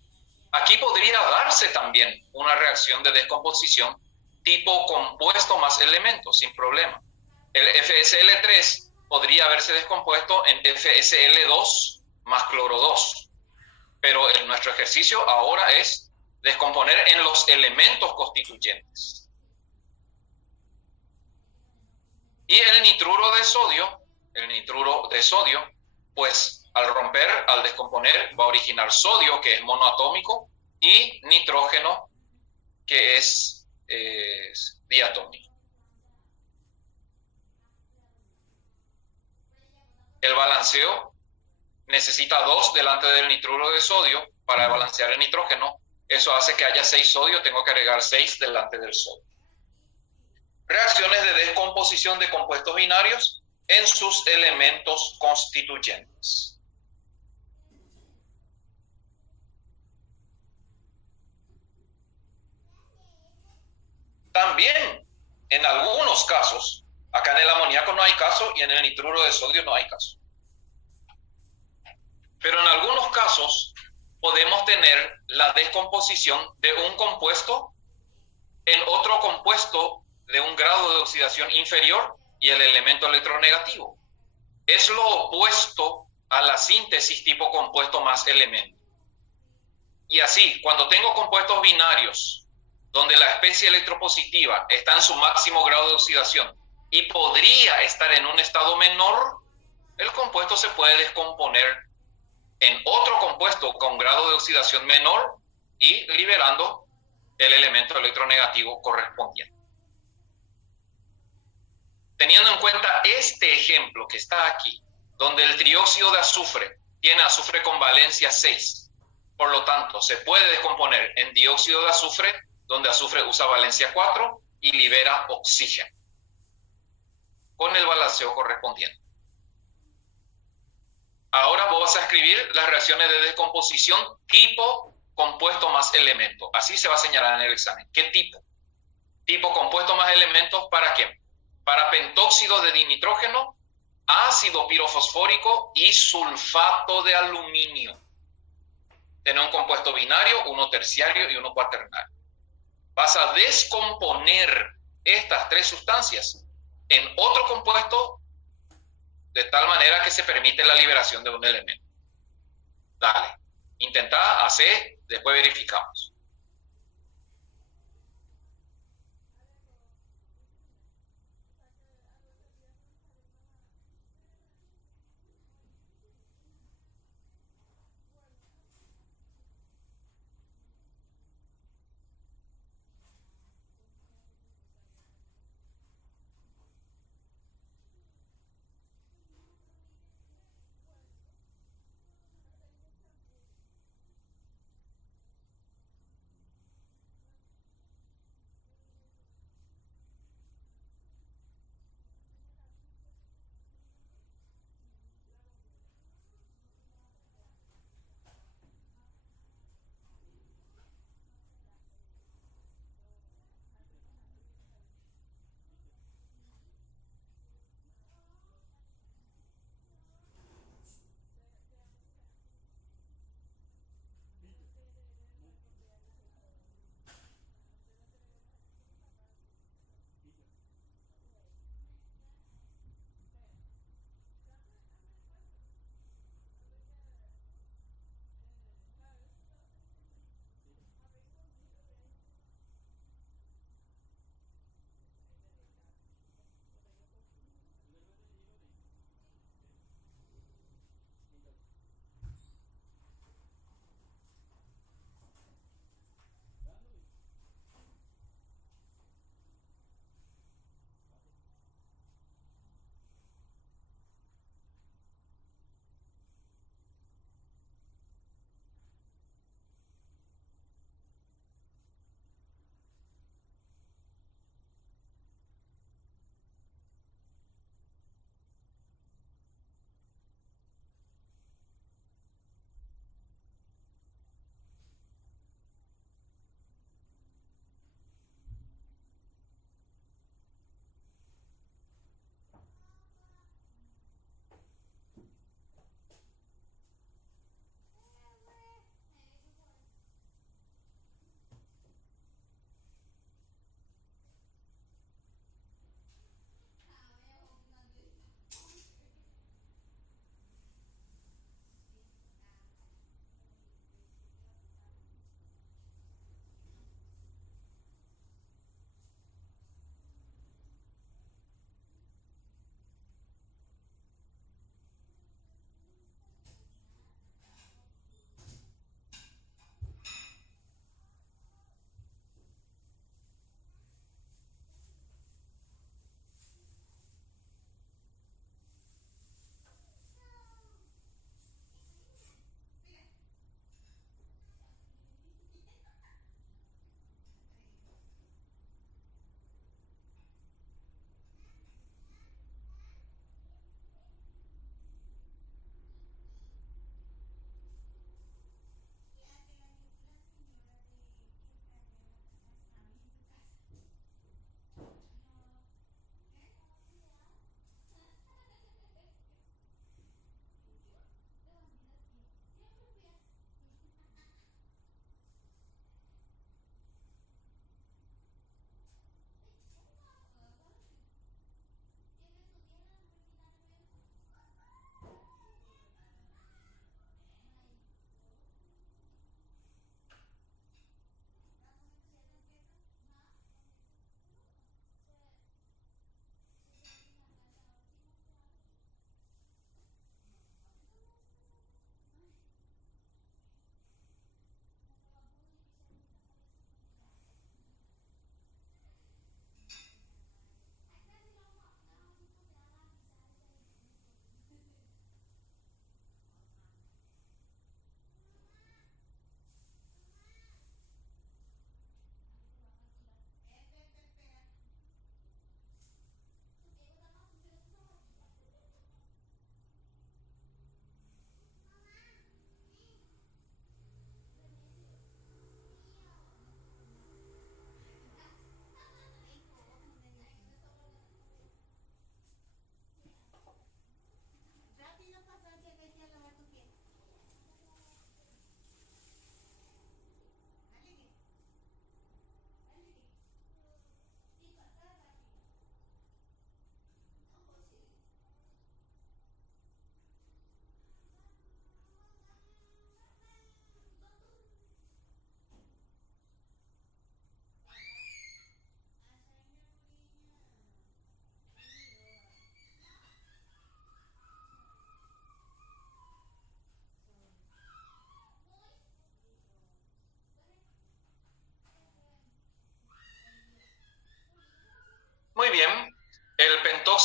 Aquí podría darse también una reacción de descomposición tipo compuesto más elementos, sin problema. El FSL3 podría haberse descompuesto en FSL2 más cloro 2. Pero nuestro ejercicio ahora es descomponer en los elementos constituyentes. Y el nitruro de sodio, pues al romper, al descomponer, va a originar sodio, que es monoatómico, y nitrógeno, que es diatómico. El balanceo necesita 2 delante del nitruro de sodio para balancear el nitrógeno. Eso hace que haya 6 sodio, tengo que agregar 6 delante del sodio. Reacciones de descomposición de compuestos binarios, en sus elementos constituyentes. También, en algunos casos, acá en el amoníaco no hay caso y en el nitruro de sodio no hay caso. Pero en algunos casos podemos tener la descomposición de un compuesto en otro compuesto de un grado de oxidación inferior y el elemento electronegativo. Es lo opuesto a la síntesis tipo compuesto más elemento. Y así, cuando tengo compuestos binarios, donde la especie electropositiva está en su máximo grado de oxidación y podría estar en un estado menor, el compuesto se puede descomponer en otro compuesto con grado de oxidación menor y liberando el elemento electronegativo correspondiente. Teniendo en cuenta este ejemplo que está aquí, donde el trióxido de azufre tiene azufre con valencia 6, por lo tanto, se puede descomponer en dióxido de azufre, donde azufre usa valencia 4 y libera oxígeno, con el balanceo correspondiente. Ahora vos vas a escribir las reacciones de descomposición tipo compuesto más elemento. Así se va a señalar en el examen. ¿Qué tipo? Tipo compuesto más elementos, ¿para qué? Para pentóxido de dinitrógeno, ácido pirofosfórico y sulfato de aluminio. Tener un compuesto binario, uno terciario y uno cuaternario. Vas a descomponer estas tres sustancias en otro compuesto de tal manera que se permite la liberación de un elemento. Dale, intentá, hacé, después verificamos.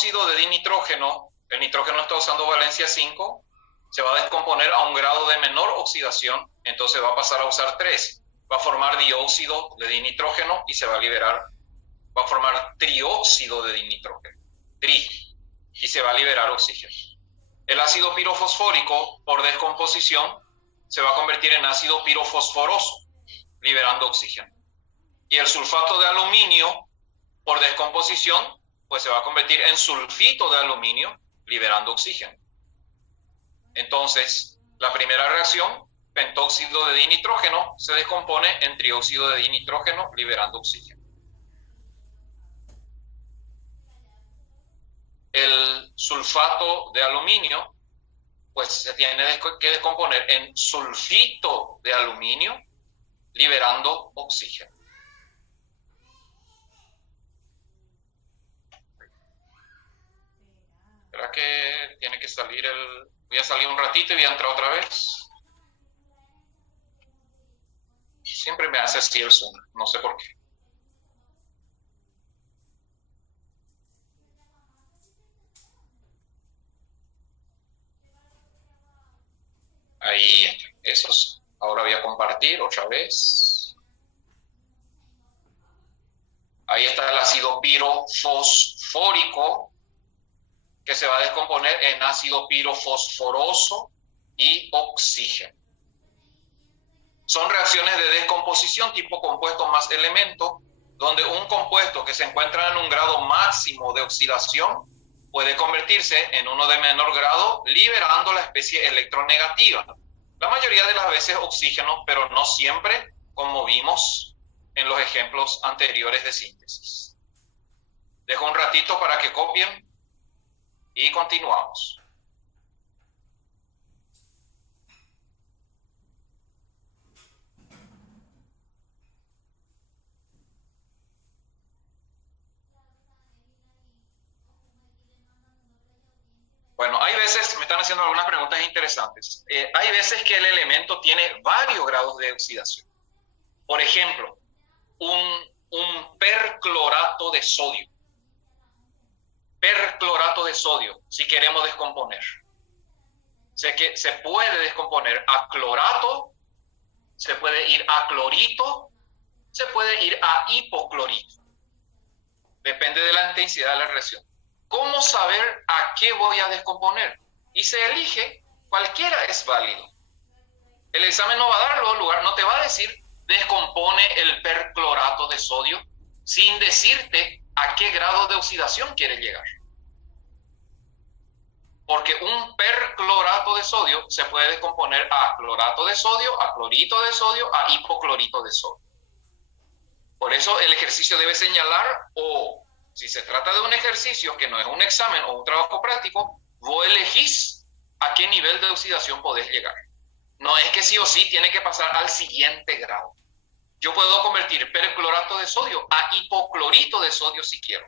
trióxido de dinitrógeno, el nitrógeno está usando valencia 5, se va a descomponer a un grado de menor oxidación, entonces va a pasar a usar 3. Va a formar dióxido de dinitrógeno y se va a liberar, va a formar trióxido de dinitrógeno, y se va a liberar oxígeno. El ácido pirofosfórico, por descomposición, se va a convertir en ácido pirofosforoso, liberando oxígeno. Y el sulfato de aluminio, por descomposición, pues se va a convertir en sulfito de aluminio, liberando oxígeno. Entonces, la primera reacción, pentóxido de dinitrógeno, se descompone en trióxido de dinitrógeno, liberando oxígeno. El sulfato de aluminio, pues se tiene que descomponer en sulfito de aluminio, liberando oxígeno. ¿Verdad que tiene que salir el... Voy a salir un ratito y voy a entrar otra vez? Siempre me hace así el Zoom, no sé por qué. Ahí está. Esos. Ahora voy a compartir otra vez. Ahí está el ácido pirofosfórico, que se va a descomponer en ácido pirofosforoso y oxígeno. Son reacciones de descomposición tipo compuesto más elemento, donde un compuesto que se encuentra en un grado máximo de oxidación puede convertirse en uno de menor grado, liberando la especie electronegativa. La mayoría de las veces oxígeno, pero no siempre, como vimos en los ejemplos anteriores de síntesis. Dejo un ratito para que copien y continuamos. Bueno, hay veces, me están haciendo algunas preguntas interesantes. Hay veces que el elemento tiene varios grados de oxidación. Por ejemplo, un perclorato de sodio. Perclorato de sodio, si queremos descomponer. Sé que se puede descomponer a clorato, se puede ir a clorito, se puede ir a hipoclorito. Depende de la intensidad de la reacción. ¿Cómo saber a qué voy a descomponer? Y se elige, cualquiera es válido. El examen no va a dar lugar, no te va a decir descompone el perclorato de sodio sin decirte a qué grado de oxidación quiere llegar. Porque un perclorato de sodio se puede descomponer a clorato de sodio, a clorito de sodio, a hipoclorito de sodio. Por eso el ejercicio debe señalar, o si se trata de un ejercicio que no es un examen o un trabajo práctico, vos elegís a qué nivel de oxidación podés llegar. No es que sí o sí tiene que pasar al siguiente grado. Yo puedo convertir perclorato de sodio a hipoclorito de sodio si quiero.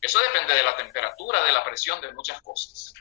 Eso depende de la temperatura, de la presión, de muchas cosas.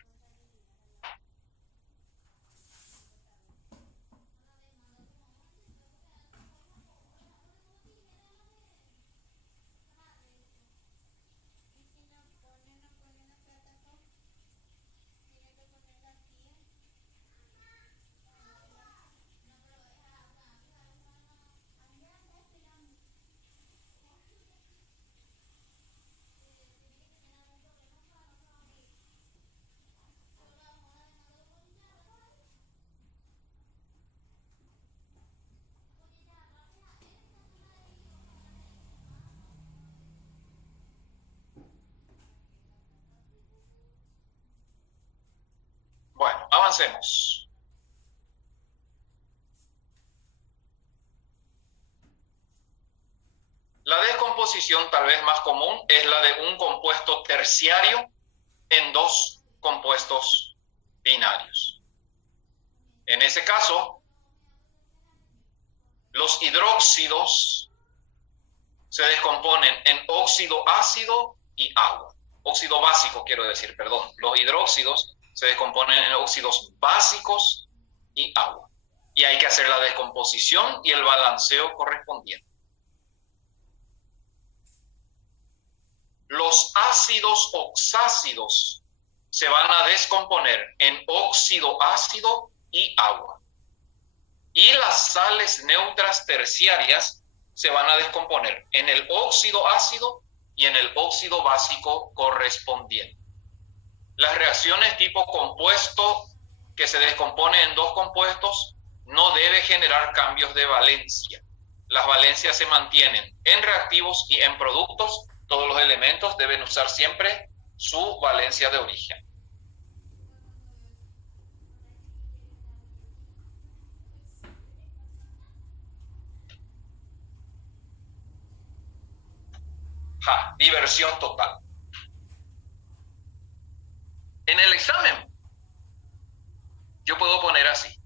Bueno, avancemos. La descomposición tal vez más común es la de un compuesto terciario en dos compuestos binarios. En ese caso, los hidróxidos se descomponen en óxido ácido y agua. Óxido básico, quiero decir, perdón. Los hidróxidos se descomponen en óxidos básicos y agua. Y hay que hacer la descomposición y el balanceo correspondiente. los ácidos oxácidos se van a descomponer en óxido ácido y agua. Y las sales neutras terciarias se van a descomponer en el óxido ácido y en el óxido básico correspondiente. Las reacciones tipo compuesto que se descompone en dos compuestos no debe generar cambios de valencia. Las valencias se mantienen en reactivos y en productos. Todos los elementos deben usar siempre su valencia de origen. Diversión total. En el examen, yo puedo poner así.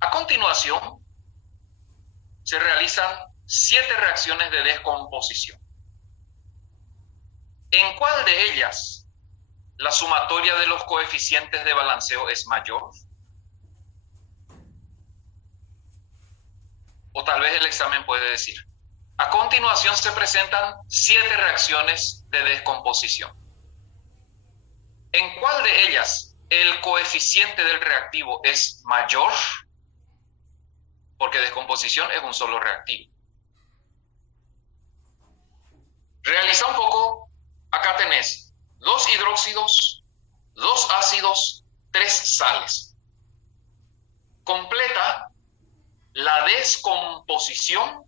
A continuación, se realizan 7 reacciones de descomposición. ¿En cuál de ellas la sumatoria de los coeficientes de balanceo es mayor? O tal vez el examen puede decir, a continuación se presentan 7 reacciones de descomposición. ¿En cuál de ellas el coeficiente del reactivo es mayor? Porque descomposición es un solo reactivo. Realiza un poco, acá tenés 2 hidróxidos, 2 ácidos, 3 sales. Completa la descomposición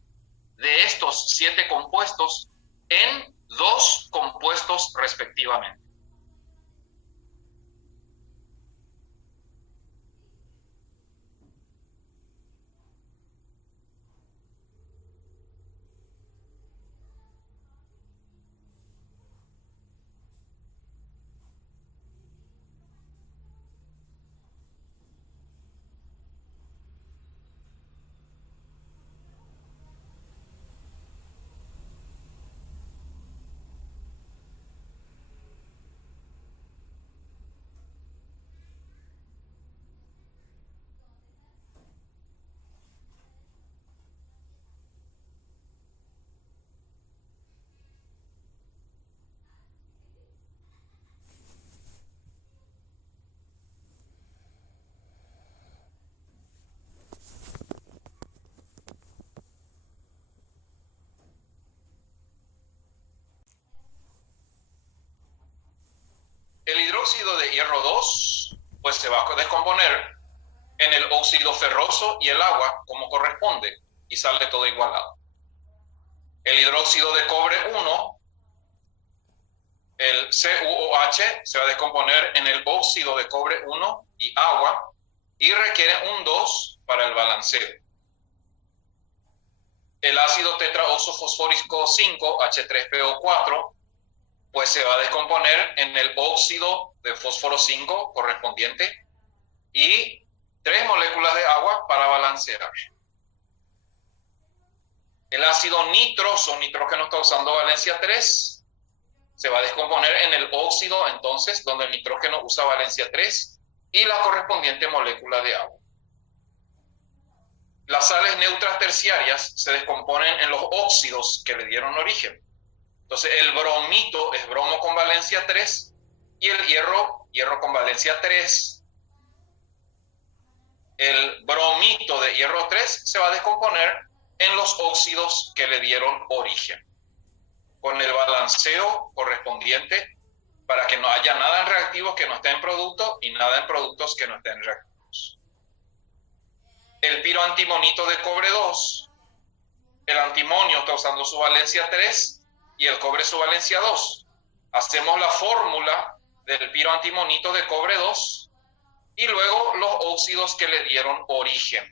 de estos 7 compuestos en 2 compuestos respectivamente. El hidróxido de hierro 2 pues se va a descomponer en el óxido ferroso y el agua como corresponde y sale todo igualado. El hidróxido de cobre 1, el CuOH, se va a descomponer en el óxido de cobre 1 y agua y requiere un 2 para el balanceo. El ácido tetraoxo fosfórico 5, H3PO4, pues se va a descomponer en el óxido de fósforo 5 correspondiente y 3 moléculas de agua para balancear. El ácido nitroso, nitrógeno está usando valencia 3, se va a descomponer en el óxido entonces, donde el nitrógeno usa valencia 3 y la correspondiente molécula de agua. Las sales neutras terciarias se descomponen en los óxidos que le dieron origen. Entonces el bromito es bromo con valencia 3 y el hierro, hierro con valencia 3. El bromito de hierro 3 se va a descomponer en los óxidos que le dieron origen, con el balanceo correspondiente para que no haya nada en reactivos que no esté en producto y nada en productos que no estén en reactivos. El piroantimonito de cobre 2, el antimonio está usando su valencia 3 y el cobre su valencia 2. Hacemos la fórmula del piroantimonito de cobre 2 y luego los óxidos que le dieron origen.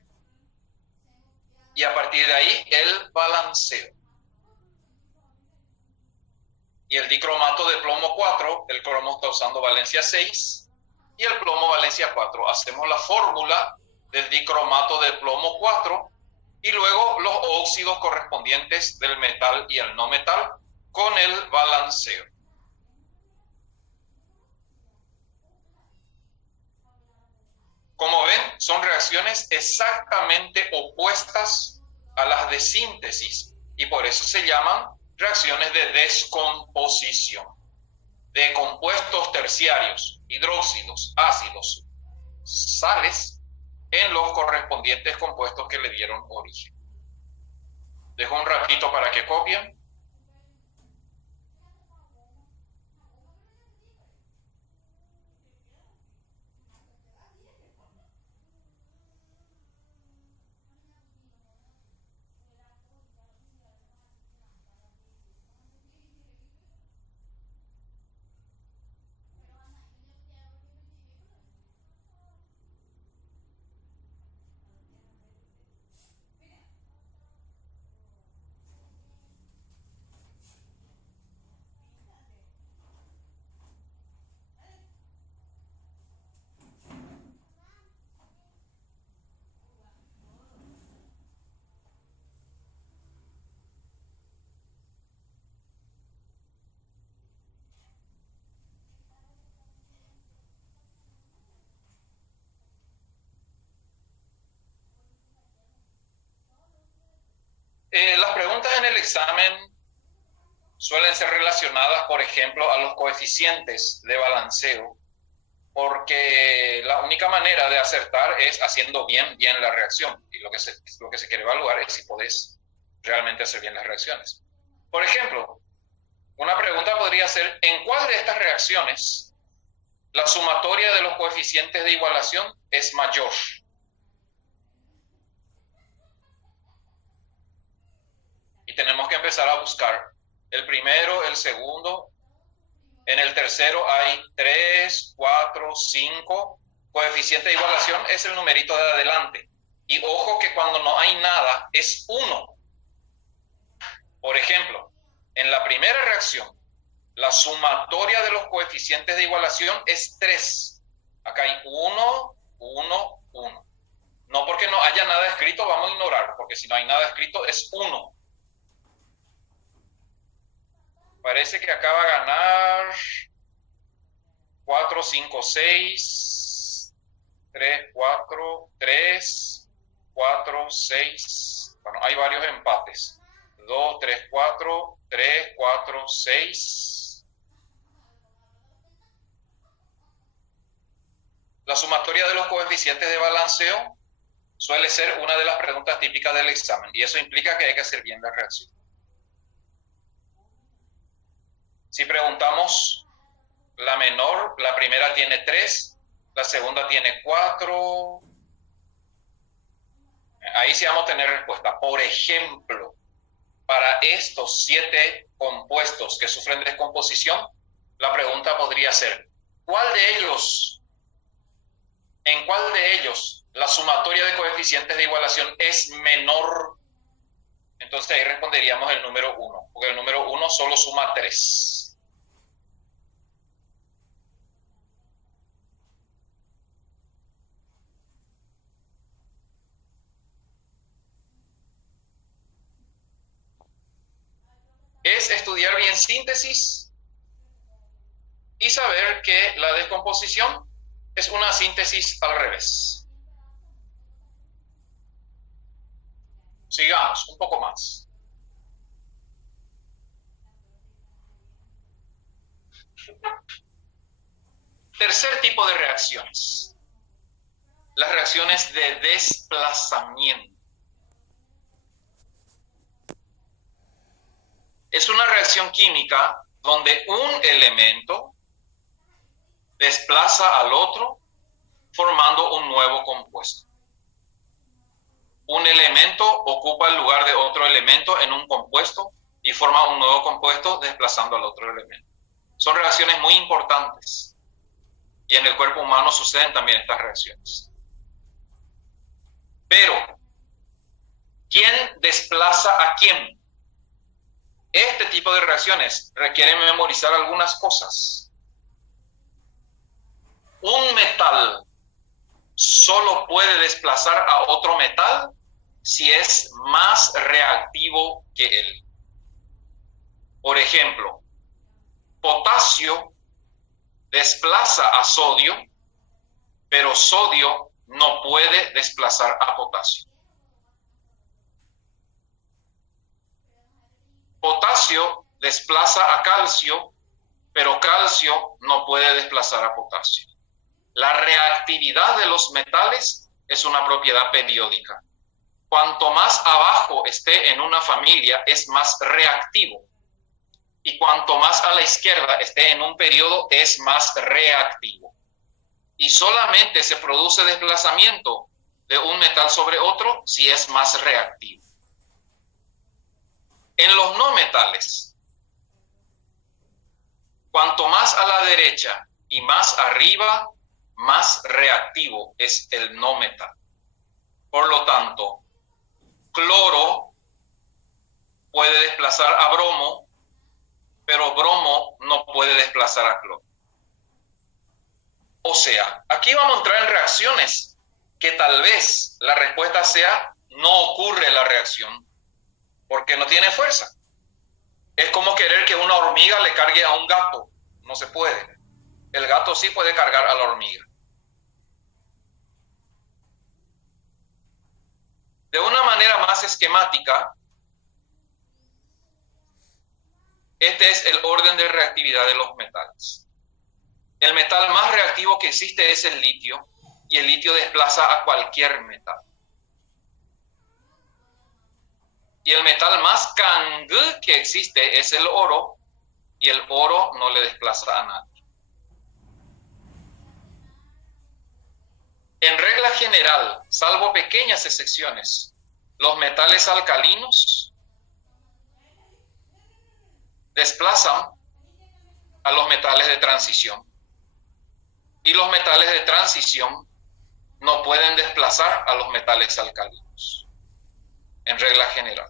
Y a partir de ahí el balanceo. Y el dicromato de plomo 4, el cromo está usando valencia 6 y el plomo valencia 4. Hacemos la fórmula del dicromato de plomo 4 y luego los óxidos correspondientes del metal y el no metal con el balanceo. Como ven, son reacciones exactamente opuestas a las de síntesis y por eso se llaman reacciones de descomposición de compuestos terciarios, hidróxidos, ácidos, sales, en los correspondientes compuestos que le dieron origen. Dejo un ratito para que copien. Las preguntas en el examen suelen ser relacionadas, por ejemplo, a los coeficientes de balanceo, porque la única manera de acertar es haciendo bien la reacción, y lo que se quiere evaluar es si podés realmente hacer bien las reacciones. Por ejemplo, una pregunta podría ser: ¿en cuál de estas reacciones la sumatoria de los coeficientes de igualación es mayor? Y tenemos que empezar a buscar el primero, el segundo. En el tercero hay 3, 4, 5. Coeficiente de igualación es el numerito de adelante. Y ojo que cuando no hay nada es 1. Por ejemplo, en la primera reacción, la sumatoria de los coeficientes de igualación es 3. Acá hay 1, 1, 1. No porque no haya nada escrito vamos a ignorar, porque si no hay nada escrito es 1. Parece que acá va a ganar 4, 5, 6, 3, 4, 3, 4, 6. Bueno, hay varios empates. 2, 3, 4, 3, 4, 6. La sumatoria de los coeficientes de balanceo suele ser una de las preguntas típicas del examen, y eso implica que hay que hacer bien la reacción. Si preguntamos la menor, la primera tiene 3, la segunda tiene 4. Ahí sí vamos a tener respuesta. Por ejemplo, para estos 7 compuestos que sufren descomposición, la pregunta podría ser: ¿en cuál de ellos la sumatoria de coeficientes de igualación es menor? Entonces ahí responderíamos el número 1, porque el número 1 solo suma 3. Es estudiar bien síntesis y saber que la descomposición es una síntesis al revés. Sigamos un poco más. Tercer tipo de reacciones: las reacciones de desplazamiento. Es una reacción química donde un elemento desplaza al otro formando un nuevo compuesto. Un elemento ocupa el lugar de otro elemento en un compuesto y forma un nuevo compuesto desplazando al otro elemento. Son reacciones muy importantes y en el cuerpo humano suceden también estas reacciones. Pero, ¿quién desplaza a quién? Este tipo de reacciones requieren memorizar algunas cosas. Un metal solo puede desplazar a otro metal si es más reactivo que él. Por ejemplo, potasio desplaza a sodio, pero sodio no puede desplazar a potasio. Potasio desplaza a calcio, pero calcio no puede desplazar a potasio. La reactividad de los metales es una propiedad periódica. Cuanto más abajo esté en una familia, es más reactivo. Y cuanto más a la izquierda esté en un periodo, es más reactivo. Y solamente se produce desplazamiento de un metal sobre otro si es más reactivo. En los no metales, cuanto más a la derecha y más arriba, más reactivo es el no metal. Por lo tanto, cloro puede desplazar a bromo, pero bromo no puede desplazar a cloro. O sea, aquí vamos a entrar en reacciones que tal vez la respuesta sea no ocurre la reacción porque no tiene fuerza. Es como querer que una hormiga le cargue a un gato. No se puede. El gato sí puede cargar a la hormiga. De una manera más esquemática, este es el orden de reactividad de los metales. El metal más reactivo que existe es el litio, y el litio desplaza a cualquier metal. Y el metal más Kang que existe es el oro, y el oro no le desplaza a nadie. En regla general, salvo pequeñas excepciones, los metales alcalinos desplazan a los metales de transición. Y los metales de transición no pueden desplazar a los metales alcalinos, en regla general.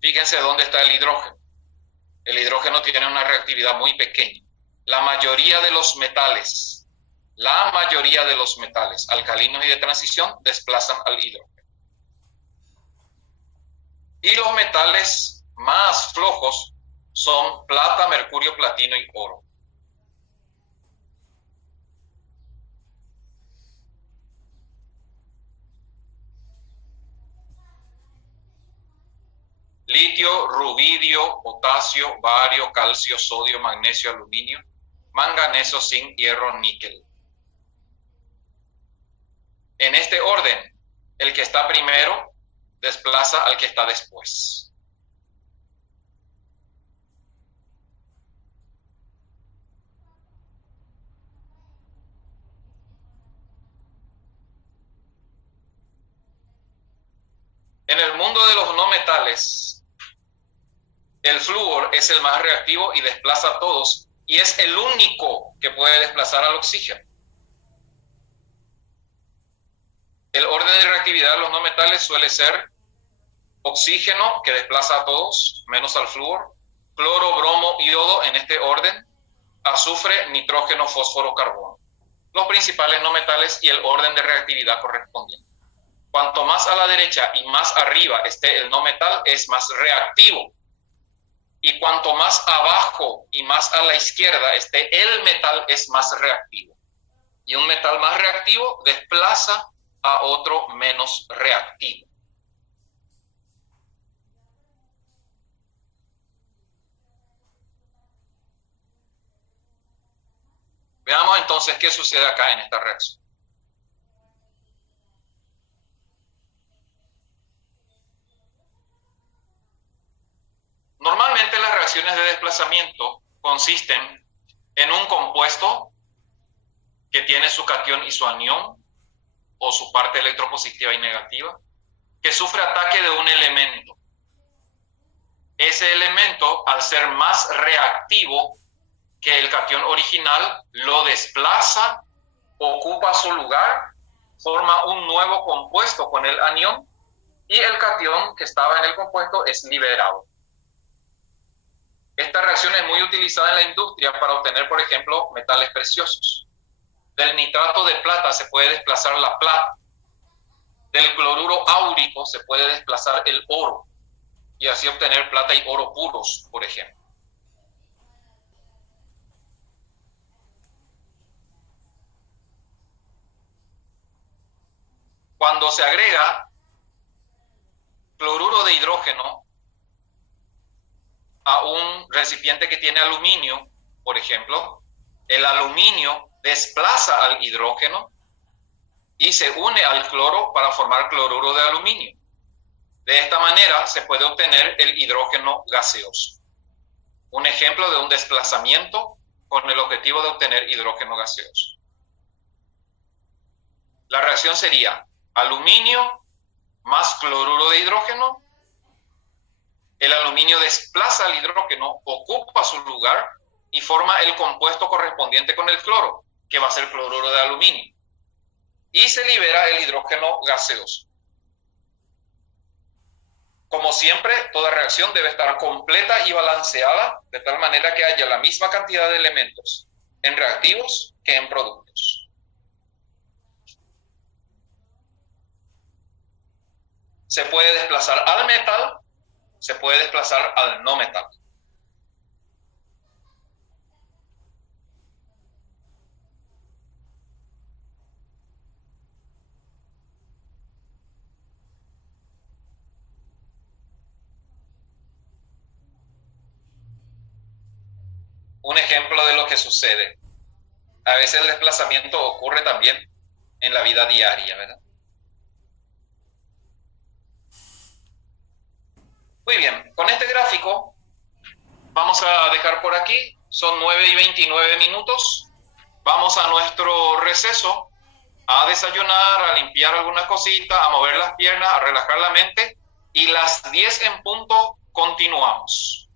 Fíjense dónde está el hidrógeno. El hidrógeno tiene una reactividad muy pequeña. La mayoría de los metales alcalinos y de transición desplazan al hidrógeno. Y los metales más flojos son plata, mercurio, platino y oro. Litio, rubidio, potasio, bario, calcio, sodio, magnesio, aluminio, manganeso, zinc, hierro, níquel. En este orden, el que está primero desplaza al que está después. En el mundo de los no metales, el flúor es el más reactivo y desplaza a todos, y es el único que puede desplazar al oxígeno. El orden de reactividad de los no metales suele ser oxígeno, que desplaza a todos, menos al flúor, cloro, bromo, yodo en este orden, azufre, nitrógeno, fósforo, carbono. Los principales no metales y el orden de reactividad correspondiente. Cuanto más a la derecha y más arriba esté el no metal, es más reactivo. Y cuanto más abajo y más a la izquierda esté el metal, es más reactivo. Y un metal más reactivo desplaza a otro menos reactivo. Veamos entonces qué sucede acá en esta reacción. Normalmente las reacciones de desplazamiento consisten en un compuesto que tiene su catión y su anión, o su parte electropositiva y negativa, que sufre ataque de un elemento. Ese elemento, al ser más reactivo que el catión original, lo desplaza, ocupa su lugar, forma un nuevo compuesto con el anión, y el catión que estaba en el compuesto es liberado. Esta reacción es muy utilizada en la industria para obtener, por ejemplo, metales preciosos. Del nitrato de plata se puede desplazar la plata. Del cloruro áurico se puede desplazar el oro y así obtener plata y oro puros, por ejemplo. Cuando se agrega cloruro de hidrógeno a un recipiente que tiene aluminio, por ejemplo, el aluminio desplaza al hidrógeno y se une al cloro para formar cloruro de aluminio. De esta manera se puede obtener el hidrógeno gaseoso. Un ejemplo de un desplazamiento con el objetivo de obtener hidrógeno gaseoso. La reacción sería aluminio más cloruro de hidrógeno. El aluminio desplaza al hidrógeno, ocupa su lugar y forma el compuesto correspondiente con el cloro, que va a ser cloruro de aluminio. Y se libera el hidrógeno gaseoso. Como siempre, toda reacción debe estar completa y balanceada, de tal manera que haya la misma cantidad de elementos en reactivos que en productos. Se puede desplazar al metal, se puede desplazar al no metal. Un ejemplo de lo que sucede. A veces el desplazamiento ocurre también en la vida diaria, ¿verdad? Muy bien, con este gráfico vamos a dejar por aquí. Son 9:29 minutos. Vamos a nuestro receso, a desayunar, a limpiar alguna cosita, a mover las piernas, a relajar la mente. Y las 10 en punto continuamos.